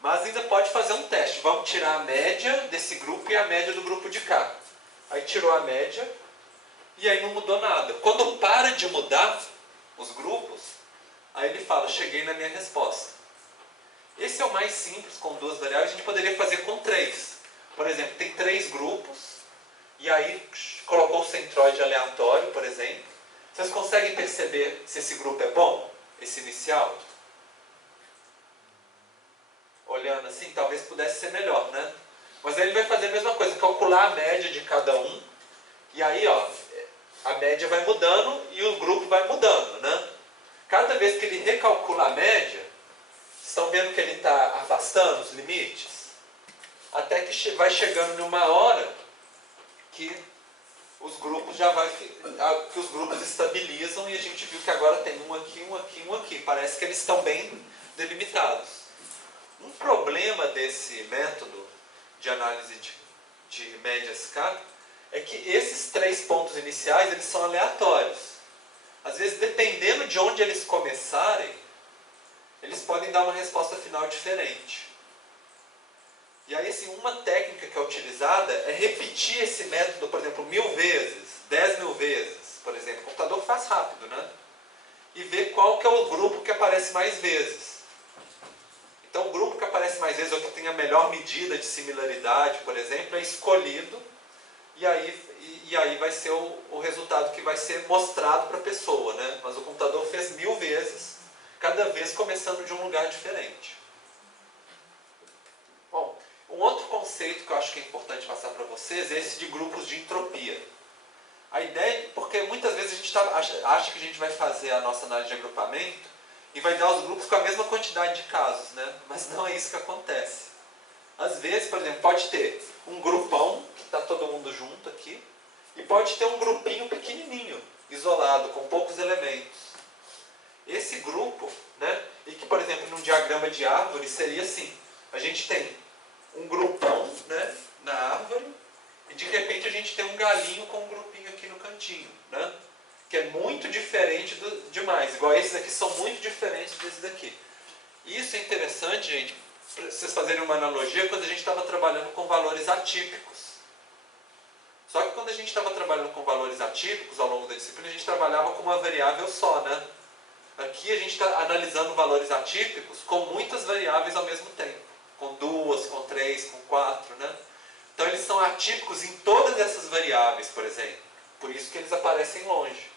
Mas ainda pode fazer um teste. Vamos tirar a média desse grupo e a média do grupo de cá. Aí tirou a média e aí não mudou nada. Quando para de mudar os grupos, aí ele fala, cheguei na minha resposta. Esse é o mais simples, com duas variáveis. A gente poderia fazer com 3. Por exemplo, tem 3 grupos, e aí colocou o centroide aleatório, por exemplo. Vocês conseguem perceber se esse grupo é bom? Esse inicial? Olhando assim, talvez pudesse ser melhor, né? Mas aí ele vai fazer a mesma coisa, calcular a média de cada um, e aí, ó, a média vai mudando e o grupo vai mudando, né? Cada vez que ele recalcula a média, estão vendo que ele está afastando os limites? Até que vai chegando numa hora que os grupos que os grupos estabilizam e a gente viu que agora tem um aqui, um aqui, um aqui. Parece que eles estão bem delimitados. Um problema desse método de análise de médias K é que esses 3 pontos iniciais eles são aleatórios. Às vezes, dependendo de onde eles começarem, eles podem dar uma resposta final diferente. E aí, assim, uma técnica que é utilizada é repetir esse método, por exemplo, 1000 vezes, 10.000 vezes, por exemplo. O computador faz rápido, né? E ver qual que é o grupo que aparece mais vezes. Então, o grupo que aparece mais vezes, ou que tem a melhor medida de similaridade, por exemplo, é escolhido, e aí vai ser o resultado que vai ser mostrado para a pessoa, né? Mas o computador fez 1000 vezes, cada vez começando de um lugar diferente. Bom, um outro conceito que eu acho que é importante passar para vocês é esse de grupos de entropia. A ideia, porque muitas vezes a gente acha que a gente vai fazer a nossa análise de agrupamento e vai dar os grupos com a mesma quantidade de casos, né? Mas não é isso que acontece. Às vezes, por exemplo, pode ter um grupão, que está todo mundo junto aqui, e pode ter um grupinho pequenininho, isolado, com poucos elementos. Esse grupo, né, e que, por exemplo, num diagrama de árvore seria assim, a gente tem um grupão, né, na árvore, e de repente a gente tem um galinho com um grupinho aqui no cantinho, né, que é muito diferente demais, igual esses aqui são muito diferentes desses daqui. Isso é interessante, gente, para vocês fazerem uma analogia, quando a gente estava trabalhando com valores atípicos. Só que quando a gente estava trabalhando com valores atípicos ao longo da disciplina, a gente trabalhava com uma variável só, né? Aqui a gente está analisando valores atípicos com muitas variáveis ao mesmo tempo. Com 2, com 3, com 4, né? Então eles são atípicos em todas essas variáveis, por exemplo. Por isso que eles aparecem longe.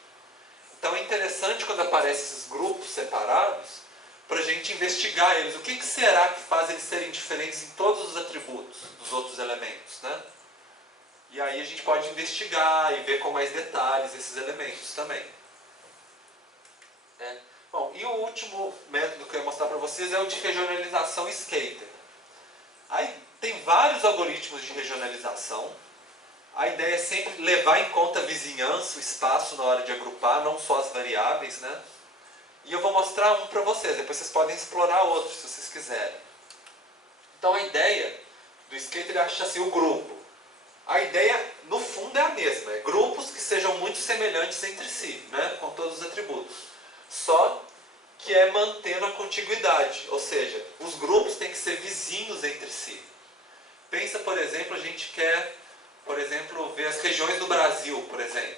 Então é interessante quando aparecem esses grupos separados, para a gente investigar eles. O que será que faz eles serem diferentes em todos os atributos dos outros elementos, né? E aí a gente pode investigar e ver com mais detalhes esses elementos também. Bom, e o último método que eu ia mostrar para vocês é o de regionalização Skater. Aí tem vários algoritmos de regionalização. A ideia é sempre levar em conta a vizinhança, o espaço na hora de agrupar, não só as variáveis, né? E eu vou mostrar um para vocês, depois vocês podem explorar outros se vocês quiserem. Então a ideia do Skater é achar assim, o grupo. A ideia, no fundo, é a mesma. É grupos que sejam muito semelhantes entre si, né? Com todos os atributos. Só que é mantendo a contiguidade. Ou seja, os grupos têm que ser vizinhos entre si. Pensa, por exemplo, a gente quer, por exemplo, ver as regiões do Brasil, por exemplo.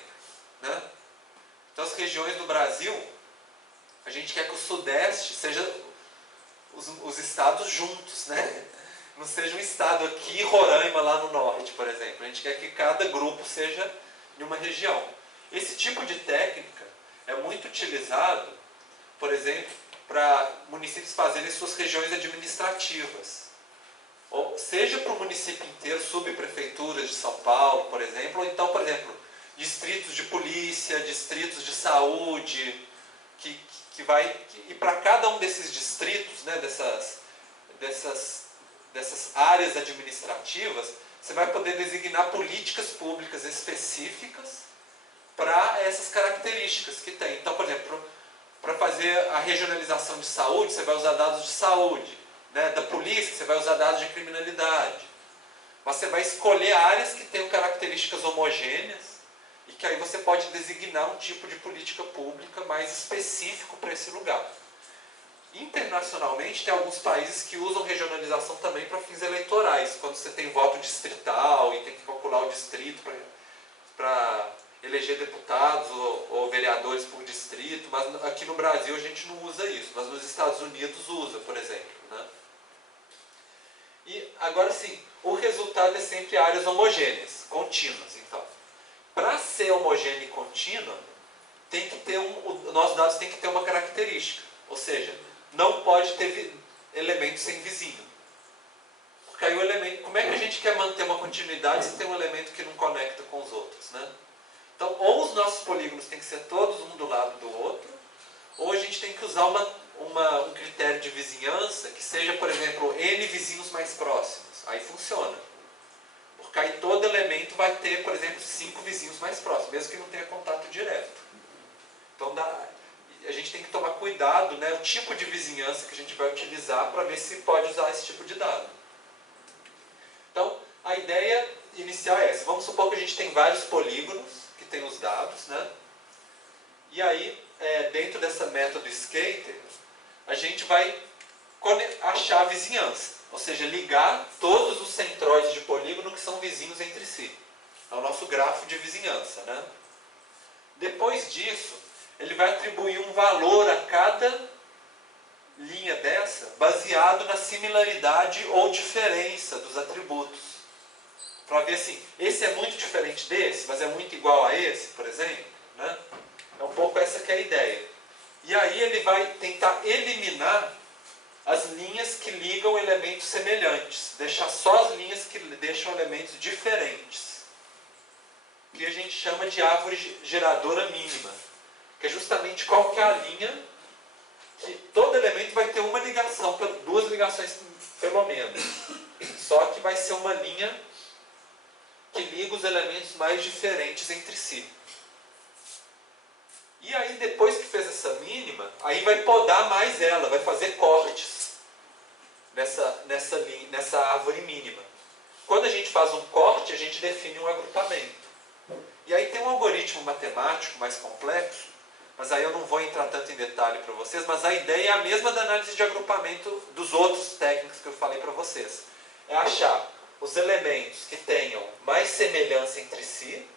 Né? Então, as regiões do Brasil, a gente quer que o Sudeste seja os estados juntos, né? Não seja um estado aqui e Roraima lá no norte, por exemplo. A gente quer que cada grupo seja de uma região. Esse tipo de técnica é muito utilizado, por exemplo, para municípios fazerem suas regiões administrativas. Ou seja para o município inteiro, subprefeituras de São Paulo, por exemplo, ou então, por exemplo, distritos de polícia, distritos de saúde, e para cada um desses distritos, né, dessas áreas administrativas, você vai poder designar políticas públicas específicas para essas características que tem. Então, por exemplo, Para fazer a regionalização de saúde, você vai usar dados de saúde. Né? Da polícia, você vai usar dados de criminalidade. Você vai escolher áreas que tenham características homogêneas e que aí você pode designar um tipo de política pública mais específico para esse lugar. Internacionalmente, tem alguns países que usam regionalização também para fins eleitorais, quando você tem voto distrital e tem que calcular o distrito para eleger deputados ou vereadores por distrito, mas aqui no Brasil a gente não usa isso, mas nos Estados Unidos usa, por exemplo. Né? E agora sim, o resultado é sempre áreas homogêneas, contínuas. Então, para ser homogênea e contínua, tem que ter nossos dados têm que ter uma característica, ou seja, não pode ter elemento sem vizinho. Porque aí o elemento, como é que a gente quer manter uma continuidade se tem um elemento que não conecta com os outros, né? Então, ou os nossos polígonos têm que ser todos um do lado do outro, ou a gente tem que usar um critério de vizinhança que seja, por exemplo, N vizinhos mais próximos. Aí funciona. Porque aí todo elemento vai ter, por exemplo, 5 vizinhos mais próximos, mesmo que não tenha contato direto. Então, a gente tem que tomar cuidado, né, o tipo de vizinhança que a gente vai utilizar para ver se pode usar esse tipo de dado. Então, a ideia inicial é essa. Vamos supor que a gente tem vários polígonos que tem os dados, né? E aí, dentro dessa método Skater, a gente vai achar a vizinhança. Ou seja, ligar todos os centróides de polígono que são vizinhos entre si. É o nosso grafo de vizinhança, né? Depois disso, ele vai atribuir um valor a cada linha dessa, baseado na similaridade ou diferença dos atributos. Para ver assim, esse é muito diferente desse, mas é muito igual a esse, por exemplo. Né? É um pouco essa que é a ideia. E aí ele vai tentar eliminar as linhas que ligam elementos semelhantes, deixar só as linhas que deixam elementos diferentes, que a gente chama de árvore geradora mínima, que é justamente qual que é a linha que todo elemento vai ter uma ligação, 2 ligações pelo menos, só que vai ser uma linha que liga os elementos mais diferentes entre si. E aí, depois que fez essa mínima, aí vai podar mais ela, vai fazer cortes nessa árvore mínima. Quando a gente faz um corte, a gente define um agrupamento. E aí tem um algoritmo matemático mais complexo, mas aí eu não vou entrar tanto em detalhe para vocês, mas a ideia é a mesma da análise de agrupamento dos outros técnicos que eu falei para vocês. É achar os elementos que tenham mais semelhança entre si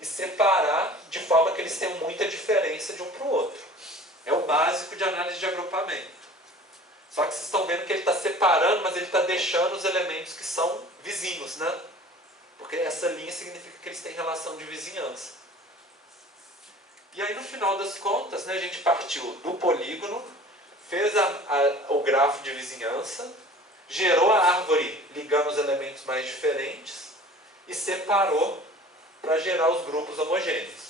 e separar de forma que eles tenham muita diferença de um para o outro. É o básico de análise de agrupamento. Só que vocês estão vendo que ele está separando, mas ele está deixando os elementos que são vizinhos, né? Porque essa linha significa que eles têm relação de vizinhança. E aí, no final das contas, né, a gente partiu do polígono, fez o grafo de vizinhança, gerou a árvore ligando os elementos mais diferentes e separou para gerar os grupos homogêneos.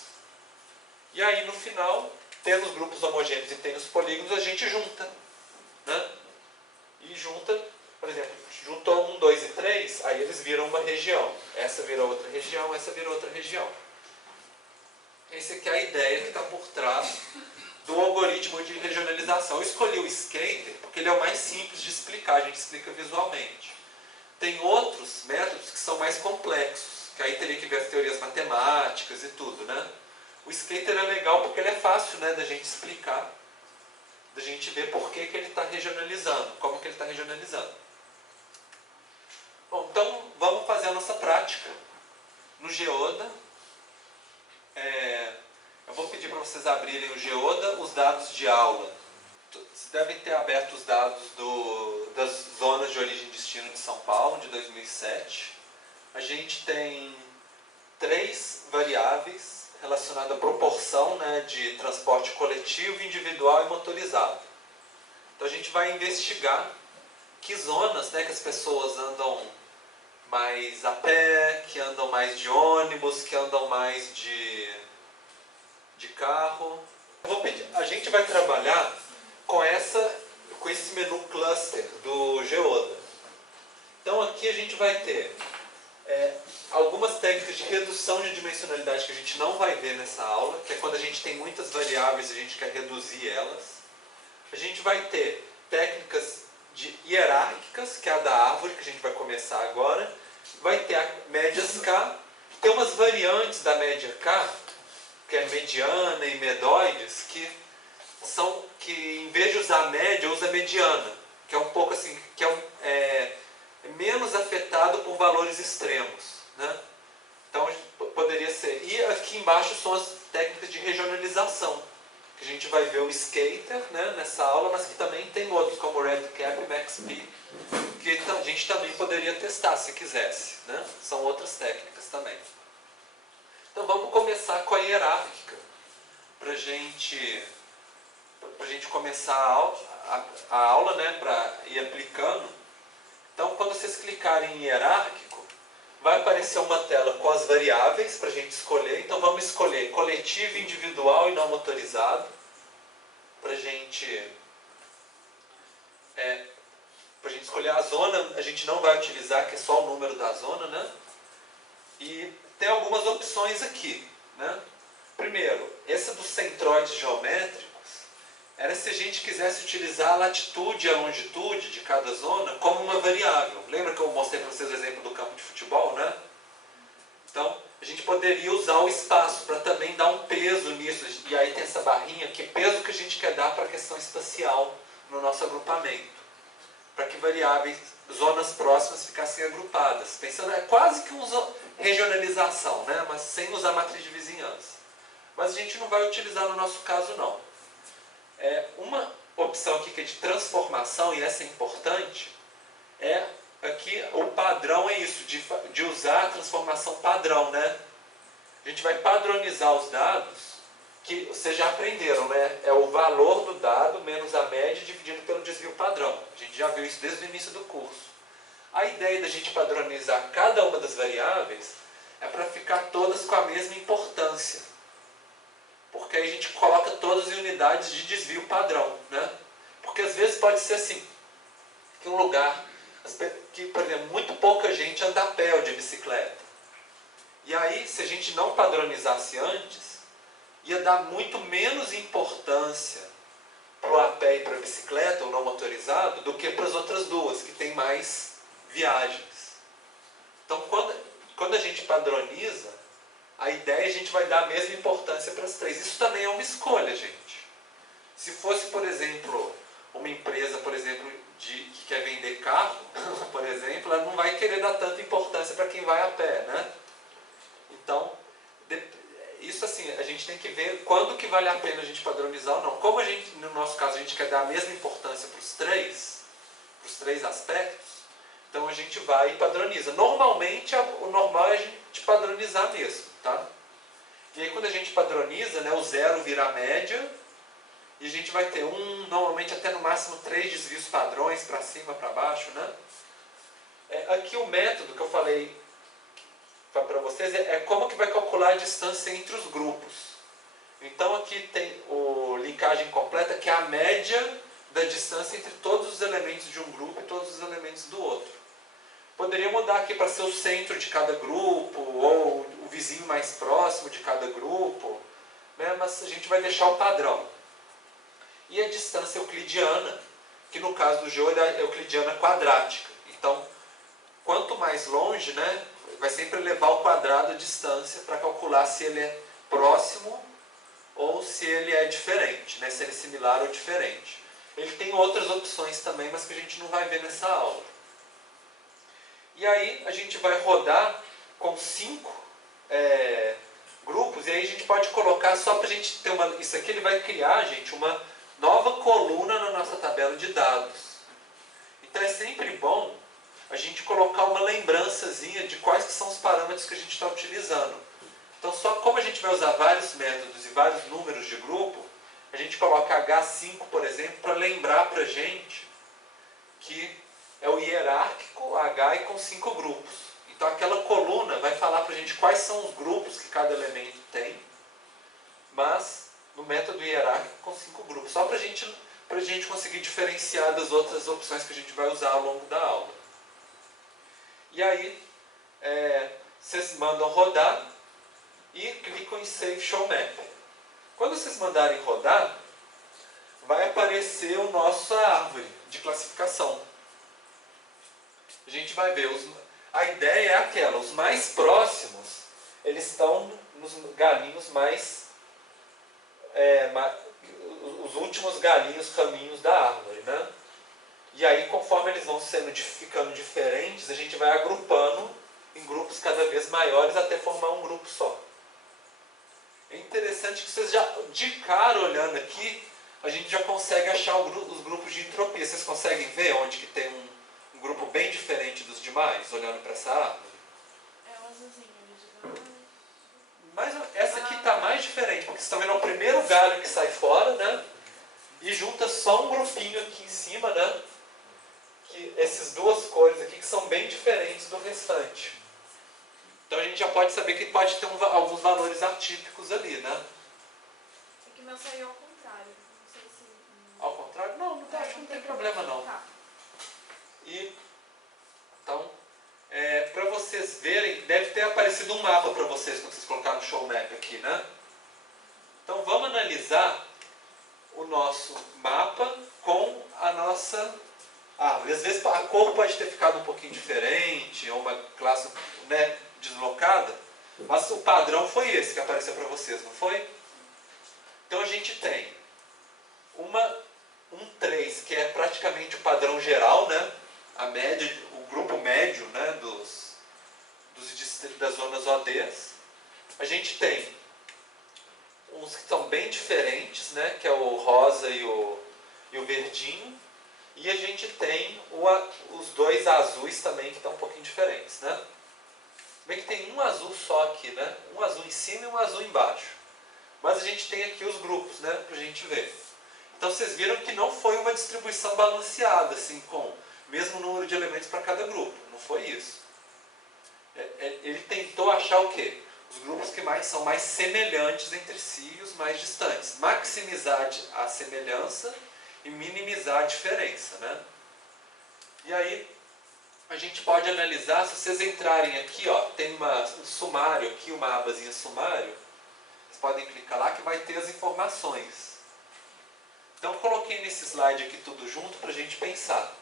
E aí, no final, tendo os grupos homogêneos e tendo os polígonos, a gente junta. Né? E junta, por exemplo, juntou 1, 2 e 3, aí eles viram uma região. Essa virou outra região, essa virou outra região. Essa aqui é a ideia que está por trás do algoritmo de regionalização. Eu escolhi o Skater porque ele é o mais simples de explicar, a gente explica visualmente. Tem outros métodos que são mais complexos, que aí teria que ver as teorias matemáticas e tudo, né? O Skater é legal porque ele é fácil, né, da gente explicar, da gente ver por que ele está regionalizando, como que ele está regionalizando. Bom, então vamos fazer a nossa prática no Geoda. Eu vou pedir para vocês abrirem o Geoda, os dados de aula. Vocês devem ter aberto os dados das zonas de origem e destino de São Paulo, de 2007. A gente tem 3 variáveis relacionadas à proporção, né, de transporte coletivo, individual e motorizado. Então a gente vai investigar que zonas, né, que as pessoas andam mais a pé, que andam mais de ônibus, que andam mais de carro. A gente vai trabalhar com esse menu cluster do Geoda. Então aqui a gente vai ter Algumas técnicas de redução de dimensionalidade que a gente não vai ver nessa aula, que é quando a gente tem muitas variáveis e a gente quer reduzir elas. A gente vai ter técnicas hierárquicas, que é a da árvore, que a gente vai começar agora. Vai ter a médias K. Tem umas variantes da média K, que é mediana e medoides, que em vez de usar a média, usa a mediana, que é um pouco assim, que é menos afetado por valores extremos, né? Então poderia ser. E aqui embaixo são as técnicas de regionalização, que a gente vai ver o Skater, né, nessa aula, mas que também tem outros, como o RedCap e MaxP, que a gente também poderia testar se quisesse, né? São outras técnicas também. Então vamos começar com a hierárquica, para a gente começar a aula, né, para ir aplicando. Então quando vocês clicarem em hierárquico, vai aparecer uma tela com as variáveis para a gente escolher. Então vamos escolher coletivo, individual e não motorizado, para a gente escolher a zona. A gente não vai utilizar, que é só o número da zona, né? E tem algumas opções aqui, né? Primeiro, essa dos centroides geométricos era se a gente quisesse utilizar a latitude e a longitude de cada zona como uma variável. Lembra que eu mostrei para vocês o exemplo do campo de futebol, né? Então, a gente poderia usar o espaço para também dar um peso nisso. E aí tem essa barrinha, que peso que a gente quer dar para a questão espacial no nosso agrupamento. Para que variáveis, zonas próximas ficassem agrupadas. Pensando, é quase que uma regionalização, né? Mas sem usar matriz de vizinhança. Mas a gente não vai utilizar no nosso caso, não. Uma opção aqui que é de transformação, e essa é importante, aqui o padrão é isso, de usar a transformação padrão, né? A gente vai padronizar os dados, que vocês já aprenderam, né? É o valor do dado menos a média dividido pelo desvio padrão. A gente já viu isso desde o início do curso. A ideia da gente padronizar cada uma das variáveis é para ficar todas com a mesma importância. Porque aí a gente coloca todas em unidades de desvio padrão, né? Porque às vezes pode ser assim, que um lugar que, por exemplo, muito pouca gente anda a pé ou de bicicleta. E aí, se a gente não padronizasse antes, ia dar muito menos importância para o a pé e para a bicicleta, ou não motorizado, do que para as outras duas, que tem mais viagens. Então, quando a gente padroniza, a ideia é a gente vai dar a mesma importância para as três. Isso também é uma escolha, gente. Se fosse, por exemplo, uma empresa, por exemplo, que quer vender carro, por exemplo, ela não vai querer dar tanta importância para quem vai a pé, né? Então, isso assim, a gente tem que ver quando que vale a pena a gente padronizar ou não. Como no nosso caso, a gente quer dar a mesma importância para os três aspectos, então a gente vai e padroniza. Normalmente, o normal é a gente padronizar mesmo, tá? E aí quando a gente padroniza, né, o zero vira a média, e a gente vai ter normalmente até no máximo 3 desvios padrões para cima, para baixo, né? Aqui o método que eu falei para vocês é como que vai calcular a distância entre os grupos. Então aqui tem o linkagem completa, que é a média da distância entre todos os elementos de um grupo e todos os elementos do outro. Poderia mudar aqui para ser o centro de cada grupo, ou o vizinho mais próximo de cada grupo, né? Mas a gente vai deixar o padrão. E a distância euclidiana, que no caso do GEO é euclidiana quadrática. Então, quanto mais longe, né, vai sempre levar ao quadrado a distância para calcular se ele é próximo ou se ele é diferente, né, se ele é similar ou diferente. Ele tem outras opções também, mas que a gente não vai ver nessa aula. E aí a gente vai rodar com 5 grupos, e aí a gente pode colocar, só para a gente ter isso aqui ele vai criar, gente, uma nova coluna na nossa tabela de dados. Então é sempre bom a gente colocar uma lembrançazinha de quais que são os parâmetros que a gente está utilizando. Então, só como a gente vai usar vários métodos e vários números de grupo, a gente coloca H5, por exemplo, para lembrar para a gente que é o hierárquico H e com 5 grupos. Então, aquela coluna vai falar para a gente quais são os grupos que cada elemento tem, mas no método hierárquico com 5 grupos. Só para a gente conseguir diferenciar das outras opções que a gente vai usar ao longo da aula. E aí, vocês mandam rodar e clicam em Save Show Map. Quando vocês mandarem rodar, vai aparecer a nossa árvore de classificação. A gente vai ver, a ideia é aquela, os mais próximos, eles estão nos galinhos mais, os últimos galinhos, caminhos da árvore, né? E aí, conforme eles vão ficando diferentes, a gente vai agrupando em grupos cada vez maiores até formar um grupo só. É interessante que vocês já, de cara olhando aqui, a gente já consegue achar os grupos de entropia. Vocês conseguem ver onde que tem um grupo bem diferente dos demais, olhando para essa árvore? É o azulzinho ali de baixo. Mas essa aqui está mais diferente, porque vocês estão vendo o primeiro galho que sai fora, né? E junta só um grupinho aqui em cima, né? Que essas duas cores aqui que são bem diferentes do restante. Então a gente já pode saber que pode ter alguns valores atípicos ali, né? É que o meu saiu ao contrário. Não sei se... Ao contrário? Não, acho que não tem problema não. Tá. E, então, para vocês verem, deve ter aparecido um mapa para vocês quando vocês colocaram o Show Map aqui, né? Então vamos analisar o nosso mapa com a nossa árvore. Às vezes a cor pode ter ficado um pouquinho diferente, ou uma classe, né, deslocada, mas o padrão foi esse que apareceu para vocês, não foi? Então a gente tem um 3, que é praticamente o padrão geral, né? A média, o grupo médio, né, das zonas ODs. A gente tem uns que são bem diferentes, né, que é o rosa e o verdinho. E a gente tem os dois azuis também, que estão um pouquinho diferentes, né? Bem que tem um azul só aqui, né? Um azul em cima e um azul embaixo. Mas a gente tem aqui os grupos, né, para a gente ver. Então vocês viram que não foi uma distribuição balanceada, assim, com o mesmo número de elementos para cada grupo. Não foi isso. Ele tentou achar o quê? Os grupos que são mais semelhantes entre si e os mais distantes. Maximizar a semelhança e minimizar a diferença, né? E aí a gente pode analisar, se vocês entrarem aqui, ó, tem um sumário aqui, uma abazinha sumário, vocês podem clicar lá que vai ter as informações. Então eu coloquei nesse slide aqui tudo junto para a gente pensar.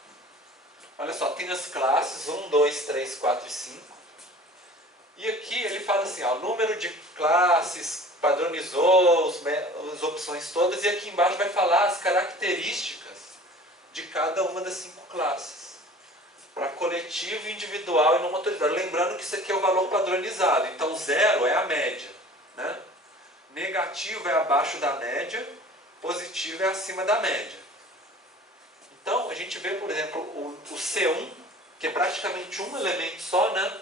Olha só, tem as classes 1, 2, 3, 4 e 5. E aqui ele fala assim, ó, o número de classes, padronizou as opções todas, e aqui embaixo vai falar as características de cada uma das 5 classes. Para coletivo, individual e não motorizado. Lembrando que isso aqui é o valor padronizado. Então 0 é a média, né? Negativo é abaixo da média, positivo é acima da média. Então a gente vê, por exemplo, o C1, que é praticamente um elemento só, né?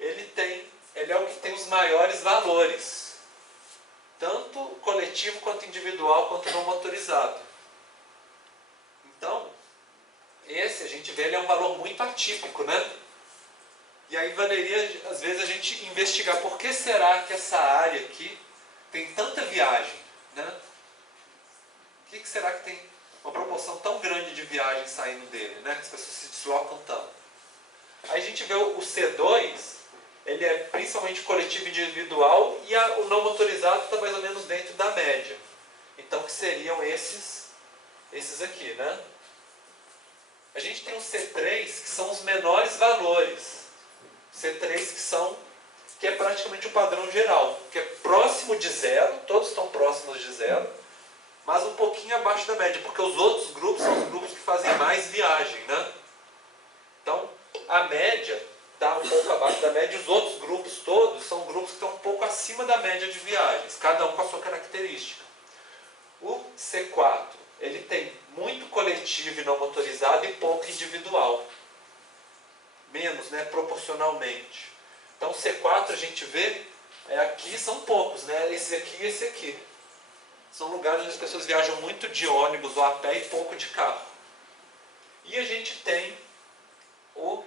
Ele é o que tem os maiores valores, tanto coletivo quanto individual quanto não motorizado. Então, esse a gente vê, ele é um valor muito atípico, né? E aí valeria, às vezes, a gente investigar por que será que essa área aqui tem tanta viagem, né? Por que será que tem uma proporção tão grande de viagem saindo dele, né? Que as pessoas se deslocam tanto. Aí a gente vê o C2, ele é principalmente coletivo individual, e o não motorizado está mais ou menos dentro da média. Então, que seriam esses aqui, né? A gente tem o C3, que são os menores valores. C3 que é praticamente o padrão geral, que é próximo de 0, todos estão próximos de 0, mas um pouquinho abaixo da média, porque os outros grupos são os grupos que fazem mais viagem, né? Então, a média está um pouco abaixo da média, e os outros grupos todos são grupos que estão um pouco acima da média de viagens, cada um com a sua característica. O C4, ele tem muito coletivo e não motorizado e pouco individual. Menos, né, proporcionalmente. Então o C4 a gente vê, aqui são poucos, né, esse aqui e esse aqui. São lugares onde as pessoas viajam muito de ônibus ou a pé e pouco de carro. E a gente tem o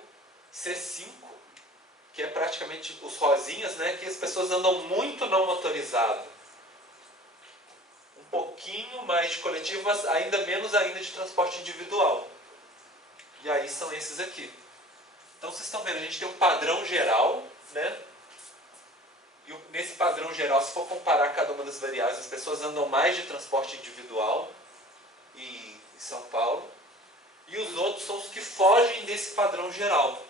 C5, que é praticamente os rosinhas, né, que as pessoas andam muito não motorizado. Um pouquinho mais de coletivo, mas ainda menos ainda de transporte individual. E aí são esses aqui. Então vocês estão vendo, a gente tem um padrão geral, né? E nesse padrão geral, se for comparar cada uma das variáveis, as pessoas andam mais de transporte individual em São Paulo. E os outros são os que fogem desse padrão geral,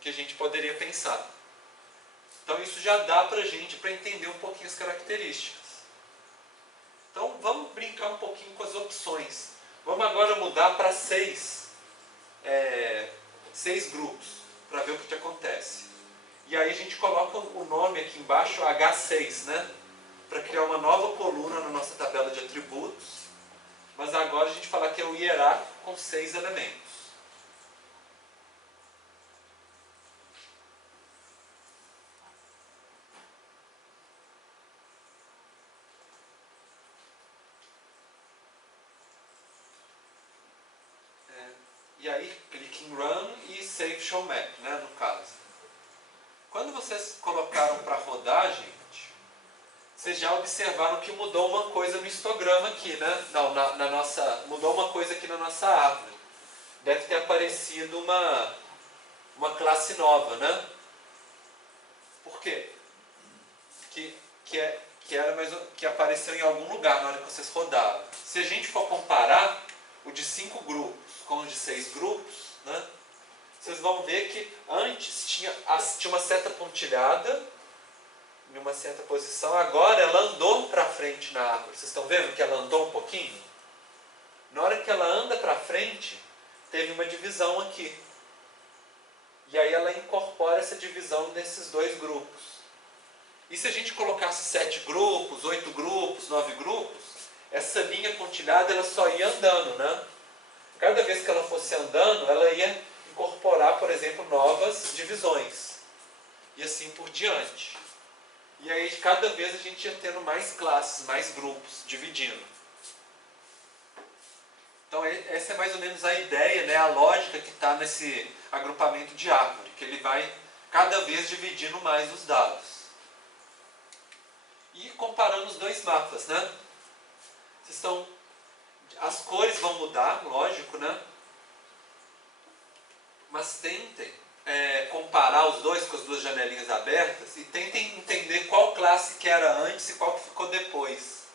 que a gente poderia pensar. Então isso já dá para a gente para entender um pouquinho as características. Então vamos brincar um pouquinho com as opções. Vamos agora mudar para seis grupos, para ver o que acontece. E aí a gente coloca o nome aqui embaixo, H6, né? Para criar uma nova coluna na nossa tabela de atributos. Mas agora a gente fala que é o hierárquico com 6 elementos. E aí, clique em Run e Save Show Map, né, no caso. Quando vocês colocaram para rodar, gente, vocês já observaram que mudou uma coisa no histograma aqui, né? Não, mudou uma coisa aqui na nossa árvore. Deve ter aparecido uma classe nova, né? Por quê? Que apareceu em algum lugar na hora que vocês rodaram. Se a gente for comparar o de 5 grupos com o de 6 grupos, né? Vocês vão ver que antes tinha uma seta pontilhada em uma certa posição, agora ela andou para frente na árvore. Vocês estão vendo que ela andou um pouquinho? Na hora que ela anda para frente, teve uma divisão aqui. E aí ela incorpora essa divisão desses dois grupos. E se a gente colocasse 7 grupos, 8 grupos, 9 grupos, essa linha pontilhada ela só ia andando, né? Cada vez que ela fosse andando, ela ia incorporar, por exemplo, novas divisões. E assim por diante. E aí, cada vez a gente ia tendo mais classes, mais grupos, dividindo. Então, essa é mais ou menos a ideia, né, a lógica que está nesse agrupamento de árvore, que ele vai cada vez dividindo mais os dados. E comparando os dois mapas, né? As cores vão mudar, lógico, né? Mas tentem comparar os dois com as duas janelinhas abertas e tentem entender qual classe que era antes e qual que ficou depois.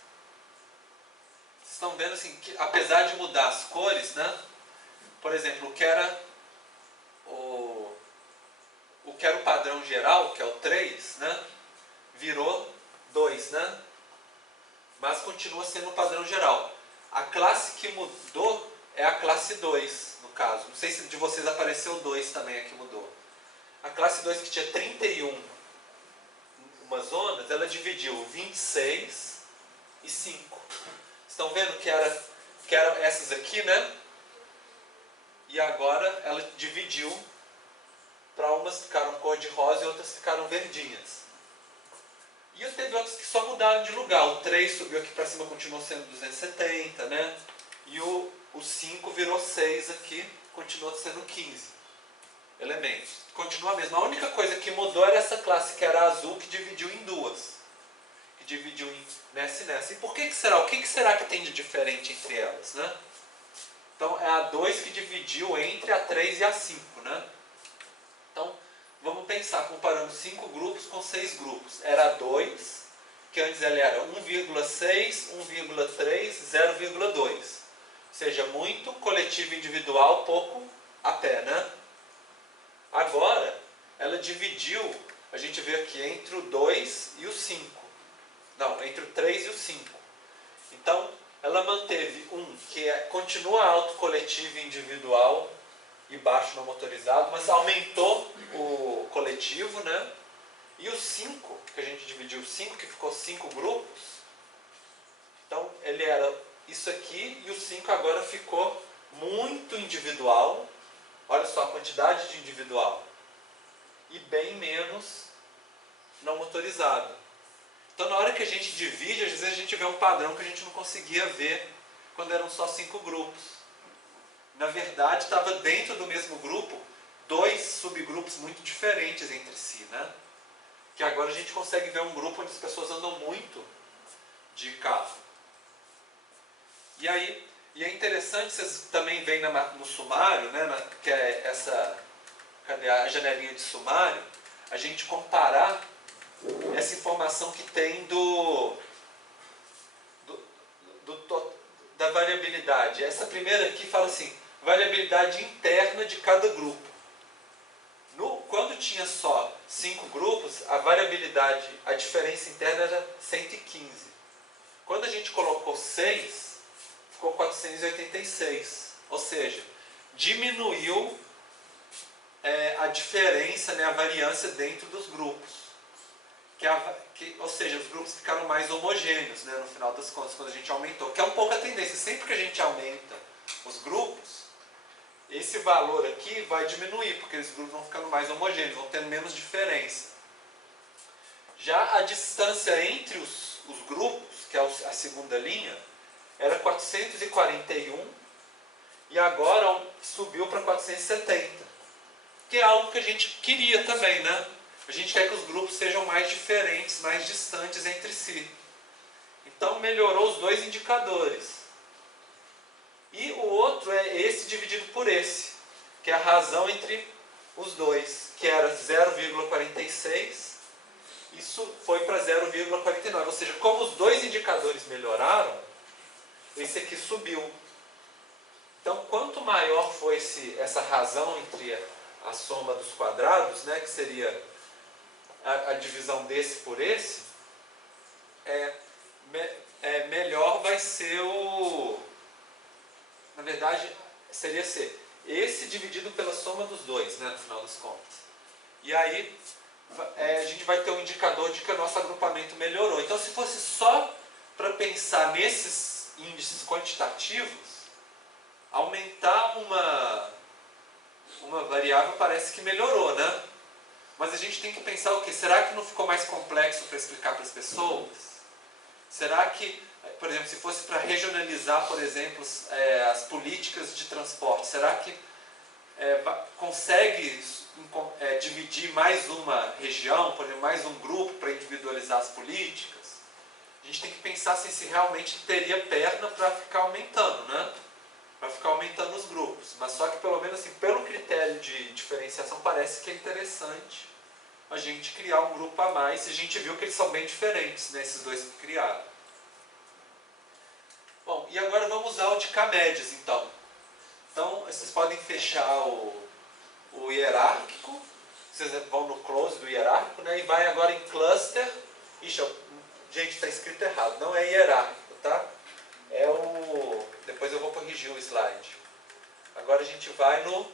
Vocês estão vendo assim, que apesar de mudar as cores, né? Por exemplo, o que era o padrão geral, que é o 3, né? Virou 2, né? Mas continua sendo o padrão geral. A classe que mudou é a classe 2, no caso. Não sei se de vocês apareceu 2 também aqui mudou. A classe 2 que tinha 31 umas zonas, ela dividiu 26 e 5. Estão vendo que eram essas aqui, né? E agora ela dividiu para umas ficaram cor de rosa e outras ficaram verdinhas. E teve outras que só mudaram de lugar. O 3 subiu aqui para cima, continuou sendo 270, né? E o 5 virou 6 aqui, continuou sendo 15 elementos. Continua a mesma. A única coisa que mudou era essa classe que era azul, que dividiu em duas. Que dividiu em nessa e nessa. E por que será? O que será que tem de diferente entre elas, né? Então é a 2 que dividiu entre a 3 e a 5, né? Então, vamos pensar, comparando 5 grupos com 6 grupos. Era 2, que antes ela era 1,6, 1,3, 0,2. Ou seja, muito coletivo individual, pouco a pé, né? Agora, ela dividiu, a gente vê aqui, entre o 2 e o 5. Não, entre o 3 e o 5. Então, ela manteve que continua alto coletivo e individual, e baixo não motorizado, mas aumentou o coletivo, né? E o 5, que a gente dividiu 5, que ficou 5 grupos, então ele era isso aqui, e o 5 agora ficou muito individual. Olha só a quantidade de individual. E bem menos não motorizado. Então na hora que a gente divide, às vezes a gente vê um padrão que a gente não conseguia ver quando eram só 5 grupos. Na verdade, estava dentro do mesmo grupo 2 subgrupos muito diferentes entre si, né? Que agora a gente consegue ver um grupo onde as pessoas andam muito de carro. E aí, é interessante, vocês também veem no sumário, né, que é cadê a janelinha de sumário, a gente comparar essa informação que tem da variabilidade. Essa primeira aqui fala assim, variabilidade interna de cada grupo. Quando tinha só 5 grupos, a variabilidade, a diferença interna era 115. Quando a gente colocou 6, ficou 486. Ou seja, diminuiu a diferença, né, a variância dentro dos grupos. Ou seja, os grupos ficaram mais homogêneos, né, no final das contas, quando a gente aumentou. Que é um pouco a tendência. Sempre que a gente aumenta os grupos, esse valor aqui vai diminuir, porque os grupos vão ficando mais homogêneos, vão tendo menos diferença. Já a distância entre os grupos, que é a segunda linha, era 441 e agora subiu para 470. Que é algo que a gente queria também, né? A gente quer que os grupos sejam mais diferentes, mais distantes entre si. Então melhorou os dois indicadores. E o outro é esse dividido por esse, que é a razão entre os dois, que era 0,46, isso foi para 0,49. Ou seja, como os dois indicadores melhoraram, esse aqui subiu. Então, quanto maior for essa razão entre a soma dos quadrados, né, que seria a divisão desse por esse, melhor vai ser na verdade, seria ser esse dividido pela soma dos dois, né, no final das contas. E aí, a gente vai ter um indicador de que o nosso agrupamento melhorou. Então, se fosse só para pensar nesses índices quantitativos, aumentar uma variável parece que melhorou, né? Mas a gente tem que pensar o quê? Será que não ficou mais complexo para explicar para as pessoas? Será que, por exemplo, se fosse para regionalizar, por exemplo, as políticas de transporte, será que consegue dividir mais uma região, por exemplo, mais um grupo para individualizar as políticas? A gente tem que pensar assim, se realmente teria perna para ficar aumentando, né? Para ficar aumentando os grupos. Mas só que pelo menos assim, pelo critério de diferenciação, parece que é interessante a gente criar um grupo a mais. E a gente viu que eles são bem diferentes, né, esses dois que criaram. Bom, e agora vamos usar o de K-médias, então. Então, vocês podem fechar o hierárquico. Vocês vão no close do hierárquico, né, e vai agora em cluster. Ixi, gente, está escrito errado. Não é hierárquico, tá? Depois eu vou corrigir o slide. Agora a gente vai no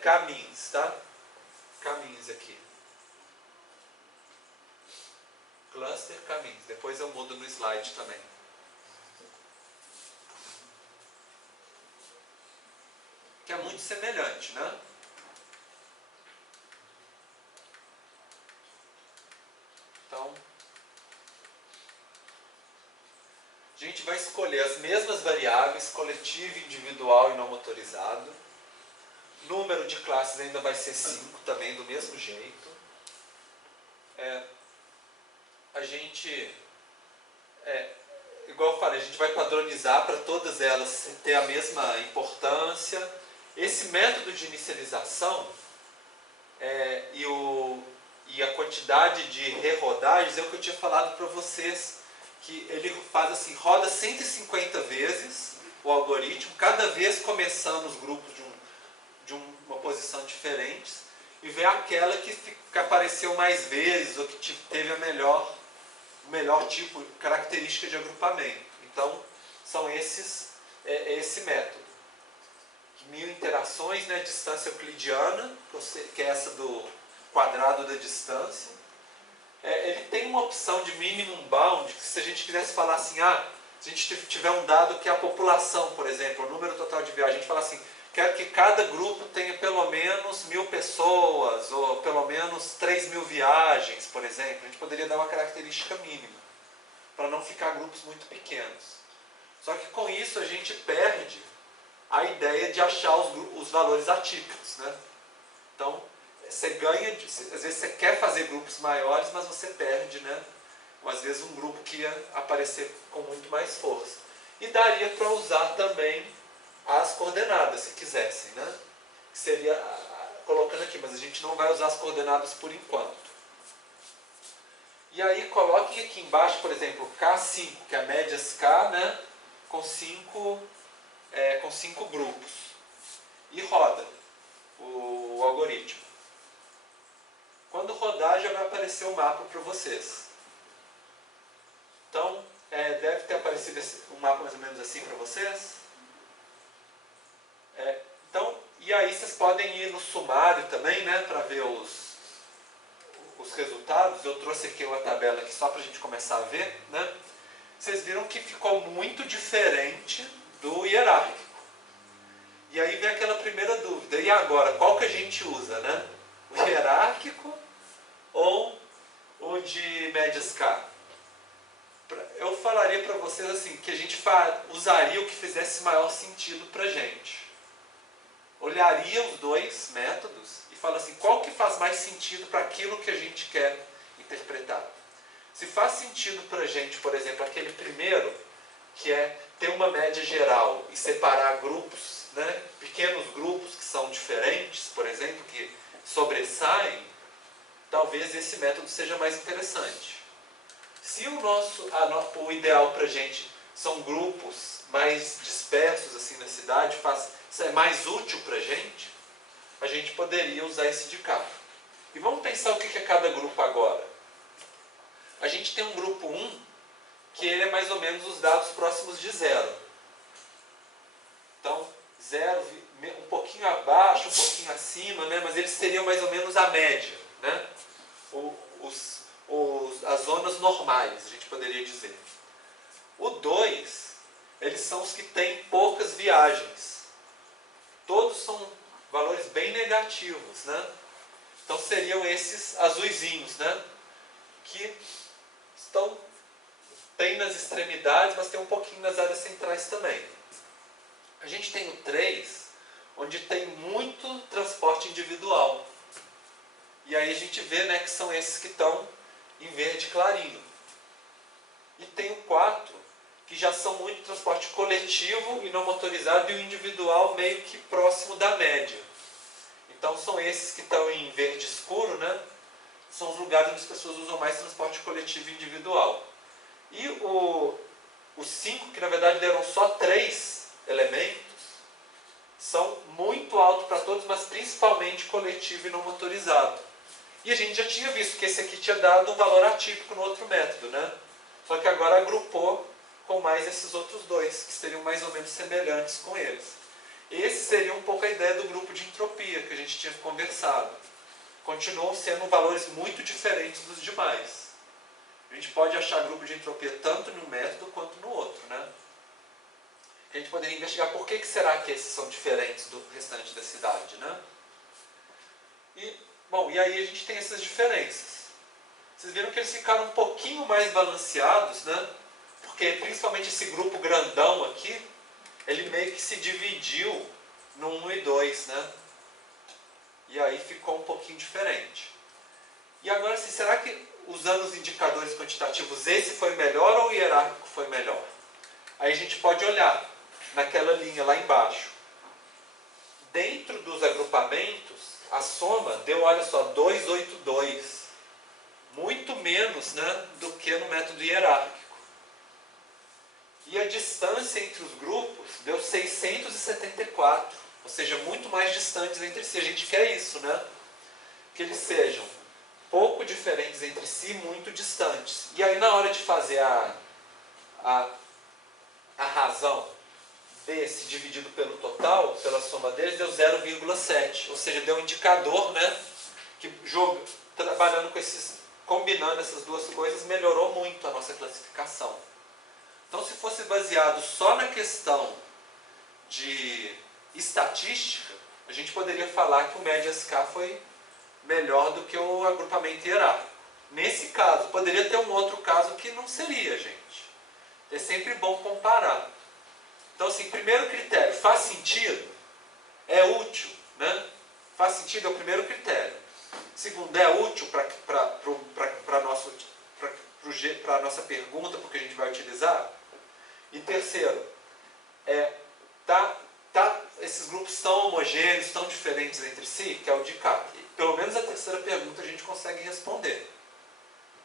caminhos, tá? Caminhos aqui. Cluster caminhos. Depois eu mudo no slide também. Que é muito semelhante, né? Então, a gente vai escolher as mesmas variáveis, coletivo, individual e não motorizado. Número de classes ainda vai ser 5 também, do mesmo jeito. A gente, igual eu falei, a gente vai padronizar para todas elas ter a mesma importância. Esse método de inicialização e a quantidade de rerodagens é o que eu tinha falado para vocês, que ele faz assim, roda 150 vezes o algoritmo, cada vez começando os grupos de uma posição diferente, e vê aquela que apareceu mais vezes, ou que teve o melhor tipo, característica de agrupamento. Então, são esse método. 1000 interações, né, distância euclidiana, que é essa do quadrado da distância. Ele tem uma opção de minimum bound, que se a gente quisesse falar assim, se a gente tiver um dado que é a população, por exemplo, o número total de viagens, a gente fala assim, quero que cada grupo tenha pelo menos 1000 pessoas, ou pelo menos 3000 viagens, por exemplo. A gente poderia dar uma característica mínima, para não ficar grupos muito pequenos. Só que com isso a gente perde a ideia de achar os valores atípicos, né? Então, você ganha, às vezes você quer fazer grupos maiores, mas você perde, né? Ou às vezes um grupo que ia aparecer com muito mais força. E daria para usar também as coordenadas, se quisessem, né? Que seria colocando aqui, mas a gente não vai usar as coordenadas por enquanto. E aí coloquem aqui embaixo, por exemplo, K5, que é a médias K, né, com 5 grupos. E roda o algoritmo. Quando rodar, já vai aparecer o mapa para vocês. Então, deve ter aparecido um mapa mais ou menos assim para vocês. Então, e aí vocês podem ir no sumário também, né, para ver os resultados. Eu trouxe aqui uma tabela aqui só para a gente começar a ver, né? Vocês viram que ficou muito diferente do hierárquico. E aí vem aquela primeira dúvida. E agora, qual que a gente usa, né? O hierárquico ou o de médias K? Eu falaria para vocês assim, que a gente usaria o que fizesse maior sentido para a gente. Olharia os dois métodos e fala assim, qual que faz mais sentido para aquilo que a gente quer interpretar. Se faz sentido para a gente, por exemplo, aquele primeiro, que é ter uma média geral e separar grupos, né, pequenos grupos que são diferentes, por exemplo, que sobressaem, talvez esse método seja mais interessante. Se o ideal para a gente são grupos mais dispersos assim na cidade, isso é mais útil para a gente poderia usar esse de cá. E vamos pensar o que é cada grupo agora. A gente tem um grupo 1, que ele é mais ou menos os dados próximos de 0. Então, 0, um pouquinho abaixo, um pouquinho acima, né? Mas eles seriam mais ou menos a média, né? As zonas normais, a gente poderia dizer. O 2, eles são os que têm poucas viagens. Todos são valores bem negativos, né? Então seriam esses azuizinhos, né? Que tem nas extremidades, mas tem um pouquinho nas áreas centrais também. A gente tem o 3, onde tem muito transporte individual. E aí a gente vê, né, que são esses que estão em verde clarinho. E tem o 4, que já são muito transporte coletivo e não motorizado, e o individual meio que próximo da média. Então são esses que estão em verde escuro, né? São os lugares onde as pessoas usam mais transporte coletivo e individual. E o 5, que na verdade deram só 3 elementos, são muito altos para todos, mas principalmente coletivo e não motorizado. E a gente já tinha visto que esse aqui tinha dado um valor atípico no outro método, né? Só que agora agrupou com mais esses outros dois, que seriam mais ou menos semelhantes com eles. Esse seria um pouco a ideia do grupo de entropia que a gente tinha conversado. Continuam sendo valores muito diferentes dos demais. A gente pode achar grupo de entropia tanto num método quanto no outro, né? A gente poderia investigar por que será que esses são diferentes do restante da cidade, né? E aí a gente tem essas diferenças. Vocês viram que eles ficaram um pouquinho mais balanceados, né? Porque principalmente esse grupo grandão aqui, ele meio que se dividiu no 1 e 2, né? E aí ficou um pouquinho diferente. E agora, assim, será que usando os indicadores quantitativos esse foi melhor ou o hierárquico foi melhor? Aí a gente pode olhar naquela linha lá embaixo. Dentro dos agrupamentos, a soma deu, olha só, 282. Muito menos, né, do que no método hierárquico. E a distância entre os grupos deu 674. Ou seja, muito mais distantes entre si. A gente quer isso, né? Que eles sejam pouco diferentes entre si, muito distantes. E aí, na hora de fazer a razão desse dividido pelo total, pela soma deles, deu 0,7. Ou seja, deu um indicador, né? Que trabalhando com combinando essas duas coisas, melhorou muito a nossa classificação. Então, se fosse baseado só na questão de estatística, a gente poderia falar que o médias K foi melhor do que o agrupamento hierárquico. Nesse caso, poderia ter um outro caso que não seria, gente. É sempre bom comparar. Então, assim, primeiro critério, faz sentido? É útil, né? Faz sentido é o primeiro critério. Segundo, é útil para a nossa pergunta, porque a gente vai utilizar. E terceiro, esses grupos estão homogêneos, estão diferentes entre si, que é o de cá. Pelo menos a terceira pergunta a gente consegue responder.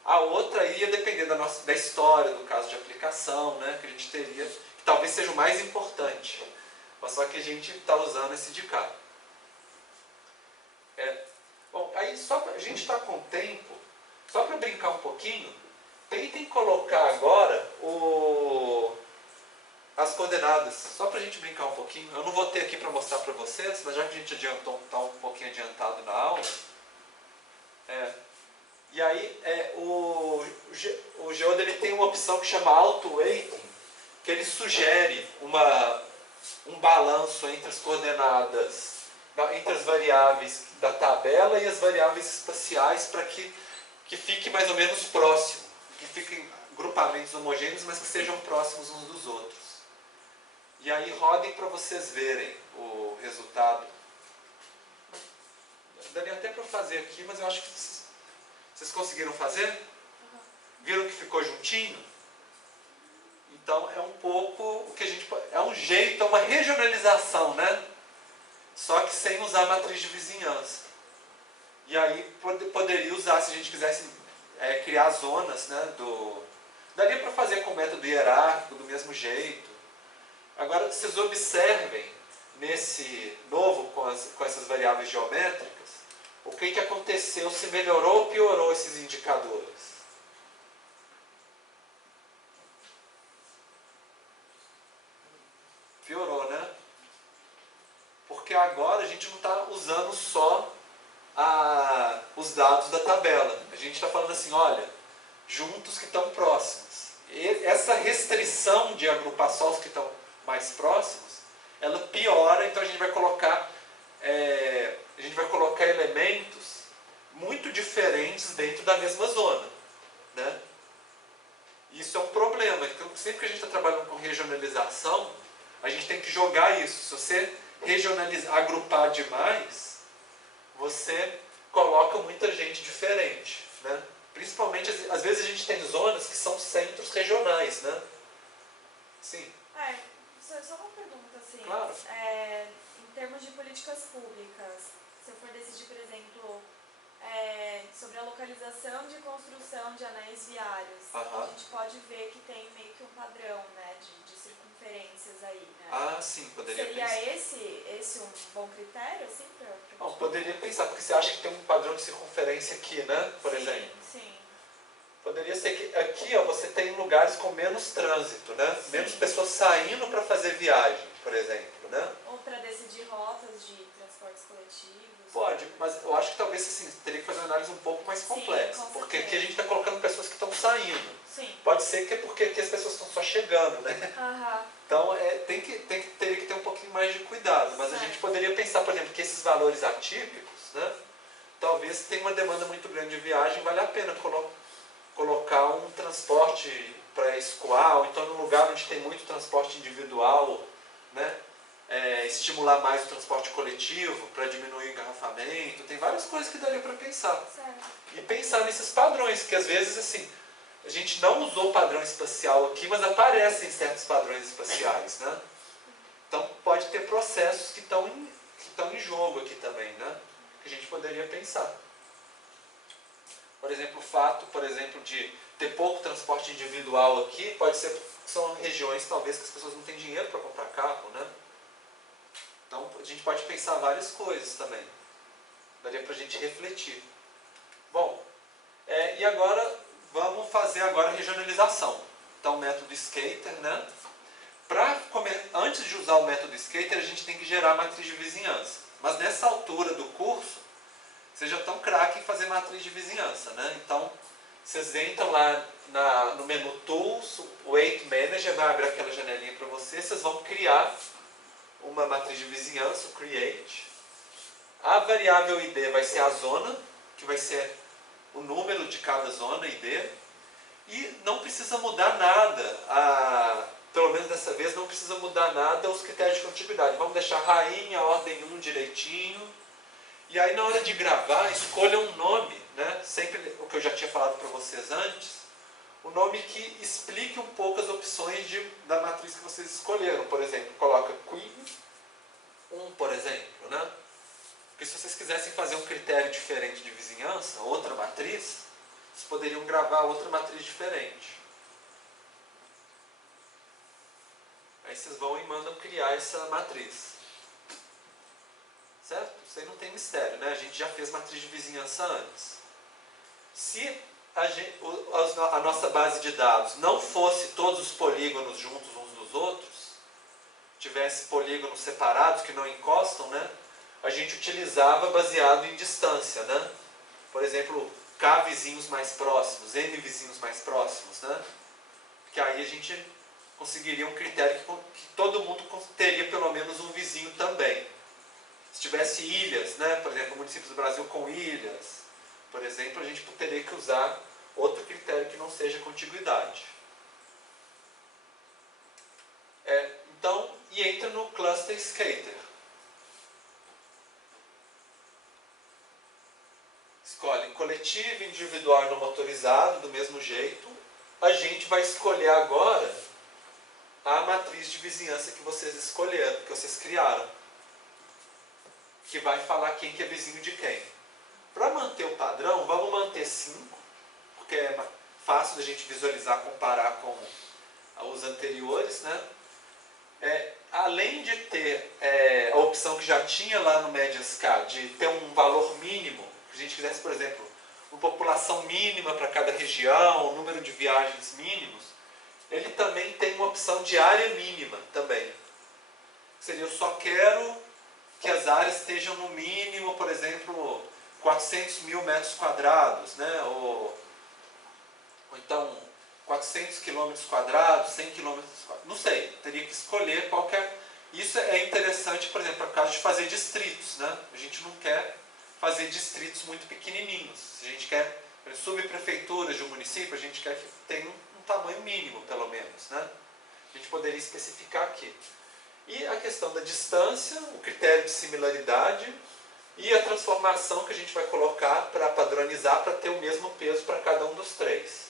A outra ia depender da história, do caso de aplicação, né, que a gente teria, que talvez seja o mais importante. Mas só que a gente está usando esse de cá. Bom, aí a gente está com tempo, só para brincar um pouquinho, tentem colocar agora as coordenadas, só para a gente brincar um pouquinho. Eu não vou ter aqui para mostrar para vocês, mas já que a gente está um pouquinho adiantado na aula, e aí o Geoda ele tem uma opção que chama Auto-Weighting, que ele sugere um balanço entre as coordenadas, entre as variáveis da tabela e as variáveis espaciais para que fique mais ou menos próximo, que fiquem grupamentos homogêneos, mas que sejam próximos uns dos outros. E aí rodem para vocês verem o resultado. Daria até para fazer aqui, mas eu acho que vocês conseguiram fazer? Viram que ficou juntinho? Então é um pouco o que a gente... É um jeito, é uma regionalização, né? Só que sem usar a matriz de vizinhança. E aí poderia usar, se a gente quisesse criar zonas, né? Daria para fazer com o método hierárquico do mesmo jeito. Agora vocês observem nesse novo, com essas variáveis geométricas, o que aconteceu, se melhorou ou piorou esses indicadores. Piorou, né? Porque agora a gente não está usando só os dados da tabela. A gente está falando assim, olha, juntos que estão próximos. E essa restrição de agrupar só os que estão mais próximos, ela piora, então a gente vai colocar elementos muito diferentes dentro da mesma zona, né? Isso é um problema. Então, sempre que a gente está trabalhando com regionalização, a gente tem que jogar isso. Se você agrupar demais, você coloca muita gente diferente, né? Principalmente, às vezes a gente tem zonas que são centros regionais, né? Sim. Só uma pergunta, assim. Claro. Em termos de políticas públicas, se eu for decidir, por exemplo, sobre a localização de construção de anéis viários, a gente pode ver que tem meio que um padrão, né, de circunferências aí, né? Sim, poderia Seria pensar. esse um bom critério, assim, Não, poderia pensar, porque você acha que tem um padrão de circunferência aqui, né? Por exemplo. Sim. Poderia ser que aqui, ó, você tem lugares com menos trânsito, né? Sim. Menos pessoas saindo para fazer viagem, por exemplo, né? Ou para decidir rotas de transportes coletivos. Pode, mas eu acho que talvez assim, teria que fazer uma análise um pouco mais complexa. Com porque certeza. aqui a gente está colocando pessoas que estão saindo. Sim. Pode ser que é porque aqui as pessoas estão só chegando, né? Então teria que ter um pouquinho mais de cuidado. Mas a gente poderia pensar, por exemplo, que esses valores atípicos, né? Talvez tenha uma demanda muito grande de viagem, vale a pena colocar um transporte para escoar, ou então num lugar onde tem muito transporte individual, né? Estimular mais o transporte coletivo para diminuir o engarrafamento. Tem várias coisas que daria para pensar. Certo. E pensar nesses padrões, que às vezes assim, a gente não usou padrão espacial aqui, mas aparecem certos padrões espaciais, né? Então pode ter processos que estão em jogo aqui também, né? Que a gente poderia pensar. Por exemplo, o fato, de ter pouco transporte individual aqui, pode ser que são regiões talvez que as pessoas não têm dinheiro para comprar carro, né? Então a gente pode pensar várias coisas também. Daria para a gente refletir. Bom, e agora vamos fazer agora a regionalização. Então o método Skater, né? Antes de usar o método Skater, a gente tem que gerar a matriz de vizinhança. Mas nessa altura do curso, vocês já estão craque em fazer matriz de vizinhança, né? Então, vocês entram lá no menu Tools, o Weight Manager vai abrir aquela janelinha para vocês, vocês vão criar uma matriz de vizinhança, o Create. A variável ID vai ser a zona, que vai ser o número de cada zona ID. E não precisa mudar nada, pelo menos dessa vez não precisa mudar nada os critérios de contiguidade. Vamos deixar rainha, ordem 1 direitinho. E aí na hora de gravar, escolha um nome, né? Sempre o que eu já tinha falado para vocês antes, um nome que explique um pouco as opções da matriz que vocês escolheram. Por exemplo, coloca Queen por exemplo, né? Porque se vocês quisessem fazer um critério diferente de vizinhança, outra matriz, vocês poderiam gravar outra matriz diferente. Aí vocês vão e mandam criar essa matriz. Certo? Isso aí não tem mistério, né? A gente já fez matriz de vizinhança antes. Se a nossa base de dados não fosse todos os polígonos juntos uns dos outros, tivesse polígonos separados que não encostam, né? A gente utilizava baseado em distância, né? Por exemplo, K vizinhos mais próximos, N vizinhos mais próximos, né? Porque aí a gente conseguiria um critério que todo mundo teria pelo menos um vizinho também. Se tivesse ilhas, né? Por exemplo, municípios do Brasil com ilhas, por exemplo, a gente teria que usar outro critério que não seja contiguidade. Então, e entra no cluster scatter. Escolhe coletivo, individual e não motorizado, do mesmo jeito. A gente vai escolher agora a matriz de vizinhança que vocês escolheram, que vocês criaram. Que vai falar quem que é vizinho de quem. Para manter o padrão, vamos manter 5, porque é fácil da gente visualizar, comparar com os anteriores, né? Além de ter a opção que já tinha lá no Médias K, de ter um valor mínimo, se a gente quisesse, por exemplo, uma população mínima para cada região, um número de viagens mínimos, ele também tem uma opção de área mínima também. Seria, eu só quero que as áreas estejam no mínimo, por exemplo, 400 mil metros quadrados, né? Ou então 400 quilômetros quadrados, 100 quilômetros quadrados, não sei, teria que escolher qualquer. Isso é interessante, por exemplo, para caso de fazer distritos, né? A gente não quer fazer distritos muito pequenininhos. Se a gente quer subprefeituras de um município, a gente quer que tenha um tamanho mínimo, pelo menos, né? A gente poderia especificar aqui. E a questão da distância, o critério de similaridade e a transformação que a gente vai colocar para padronizar, para ter o mesmo peso para cada um dos três.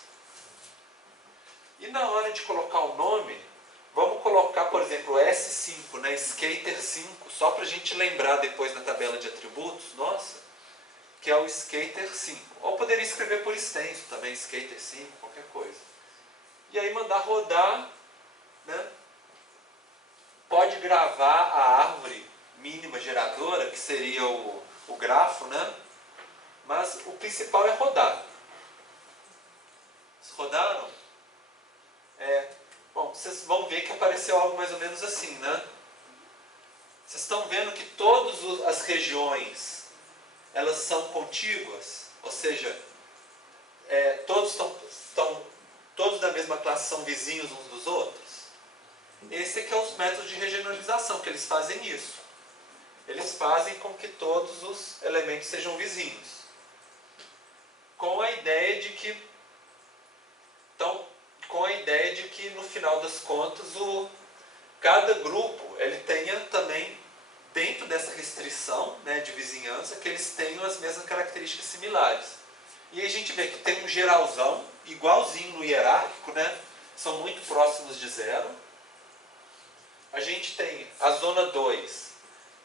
E na hora de colocar o nome, vamos colocar, por exemplo, S5, né, Skater 5, só para a gente lembrar depois na tabela de atributos, nossa, que é o Skater 5. Ou poderia escrever por extenso também, Skater 5, qualquer coisa. E aí mandar rodar, né? Pode gravar a árvore mínima geradora, que seria o grafo, né? Mas o principal é rodar. Vocês rodaram? Bom, vocês vão ver que apareceu algo mais ou menos assim, né? Vocês estão vendo que todas as regiões, elas são contíguas? Ou seja, todos da mesma classe são vizinhos uns dos outros? Esse aqui é os métodos de regionalização, que eles fazem isso. Eles fazem com que todos os elementos sejam vizinhos. Com a ideia de que no final das contas cada grupo ele tenha também, dentro dessa restrição, né, de vizinhança, que eles tenham as mesmas características similares. E aí a gente vê que tem um geralzão, igualzinho no hierárquico, né, são muito próximos de zero. A gente tem a zona 2,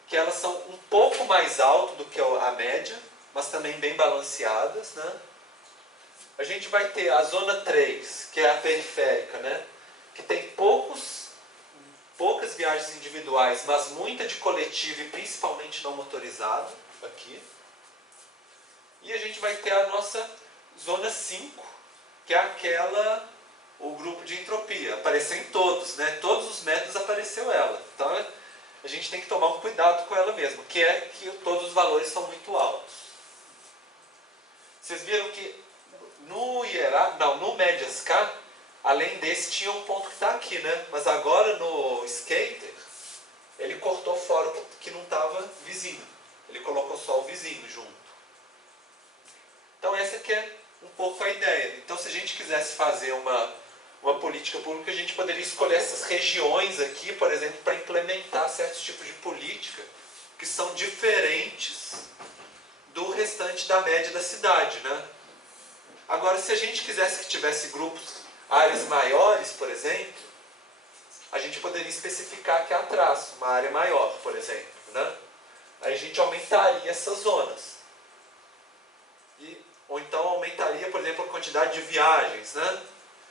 que elas são um pouco mais alto do que a média, mas também bem balanceadas, né? A gente vai ter a zona 3, que é a periférica, né? Que tem poucas viagens individuais, mas muita de coletivo e principalmente não motorizado, aqui. E a gente vai ter a nossa zona 5, que é o grupo de entropia. Apareceu em todos, né? Todos os métodos apareceu ela. Então a gente tem que tomar um cuidado com ela mesmo, que é que todos os valores são muito altos. Vocês viram que no Médias K, além desse, tinha um ponto que está aqui, né? Mas agora no Skater, ele cortou fora o que não estava vizinho. Ele colocou só o vizinho junto. Então essa aqui é um pouco a ideia. Então se a gente quisesse fazer uma política pública, a gente poderia escolher essas regiões aqui, por exemplo, para implementar certos tipos de política que são diferentes do restante da média da cidade, né? Agora, se a gente quisesse que tivesse grupos, áreas maiores, por exemplo, a gente poderia especificar que há traço, uma área maior, por exemplo, né? Aí a gente aumentaria essas zonas. Ou então aumentaria, por exemplo, a quantidade de viagens, né?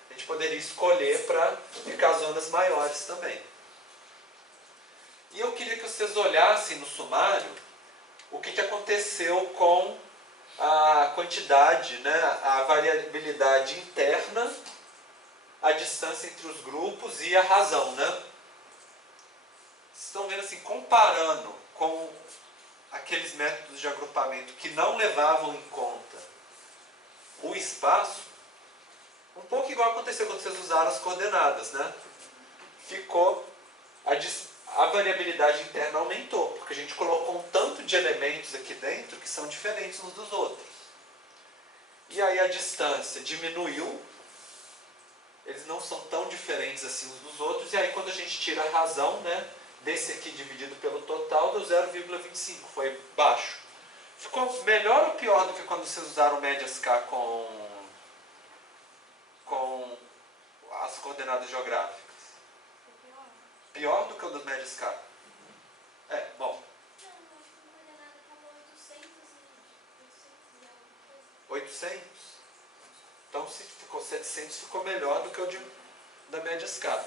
A gente poderia escolher para ficar zonas maiores também. E eu queria que vocês olhassem no sumário o que aconteceu com a quantidade, né, a variabilidade interna, a distância entre os grupos e a razão, né? Vocês estão vendo assim, comparando com aqueles métodos de agrupamento que não levavam em conta o espaço, um pouco igual aconteceu quando vocês usaram as coordenadas, né? Ficou a variabilidade interna aumentou, porque a gente colocou um tanto de elementos aqui dentro que são diferentes uns dos outros. E aí a distância diminuiu, eles não são tão diferentes assim uns dos outros, e aí quando a gente tira a razão, né, desse aqui dividido pelo total, deu 0,25, foi baixo. Ficou melhor ou pior do que quando vocês usaram médias K com as coordenadas geográficas? Pior do que o das médias K? Bom. 800? Então, se ficou 700, ficou melhor do que o da média escala.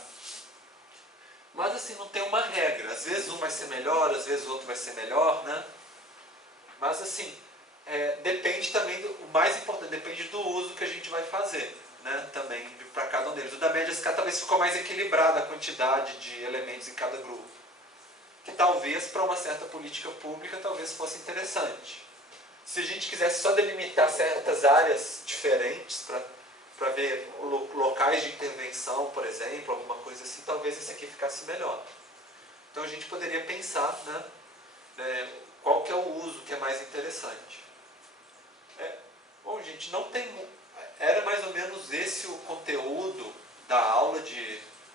Mas, assim, não tem uma regra. Às vezes um vai ser melhor, às vezes o outro vai ser melhor, né? Mas, assim, depende também, o mais importante, depende do uso que a gente vai fazer, né? Também, para cada um deles. O da média escala talvez ficou mais equilibrada a quantidade de elementos em cada grupo. Que talvez, para uma certa política pública, talvez fosse interessante. Se a gente quisesse só delimitar certas áreas diferentes para ver locais de intervenção, por exemplo, alguma coisa assim, talvez esse aqui ficasse melhor. Então a gente poderia pensar, né, qual que é o uso que é mais interessante. Bom, gente, não tem... Era mais ou menos esse o conteúdo da aula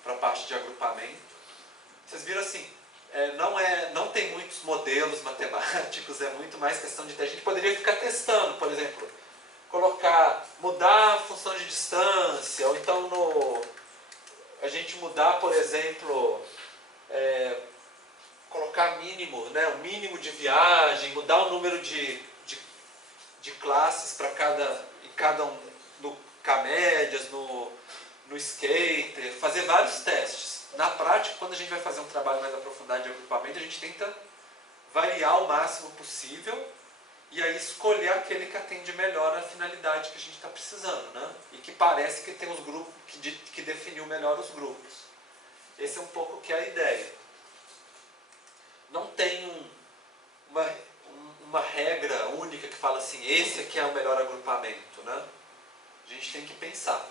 para a parte de agrupamento. Vocês viram assim... não tem muitos modelos matemáticos, é muito mais questão de... A gente poderia ficar testando, por exemplo, mudar a função de distância, ou então a gente mudar, por exemplo, colocar mínimo, né, o mínimo de viagem, mudar o número de classes para cada um, no K-médias, no skater, fazer vários testes. Na prática, quando a gente vai fazer um trabalho mais aprofundado de agrupamento, a gente tenta variar o máximo possível e aí escolher aquele que atende melhor a finalidade que a gente está precisando, né? E que parece que tem os grupos, que definiu melhor os grupos. Esse é um pouco que é a ideia. Não tem uma regra única que fala assim, esse aqui é o melhor agrupamento, né? A gente tem que pensar.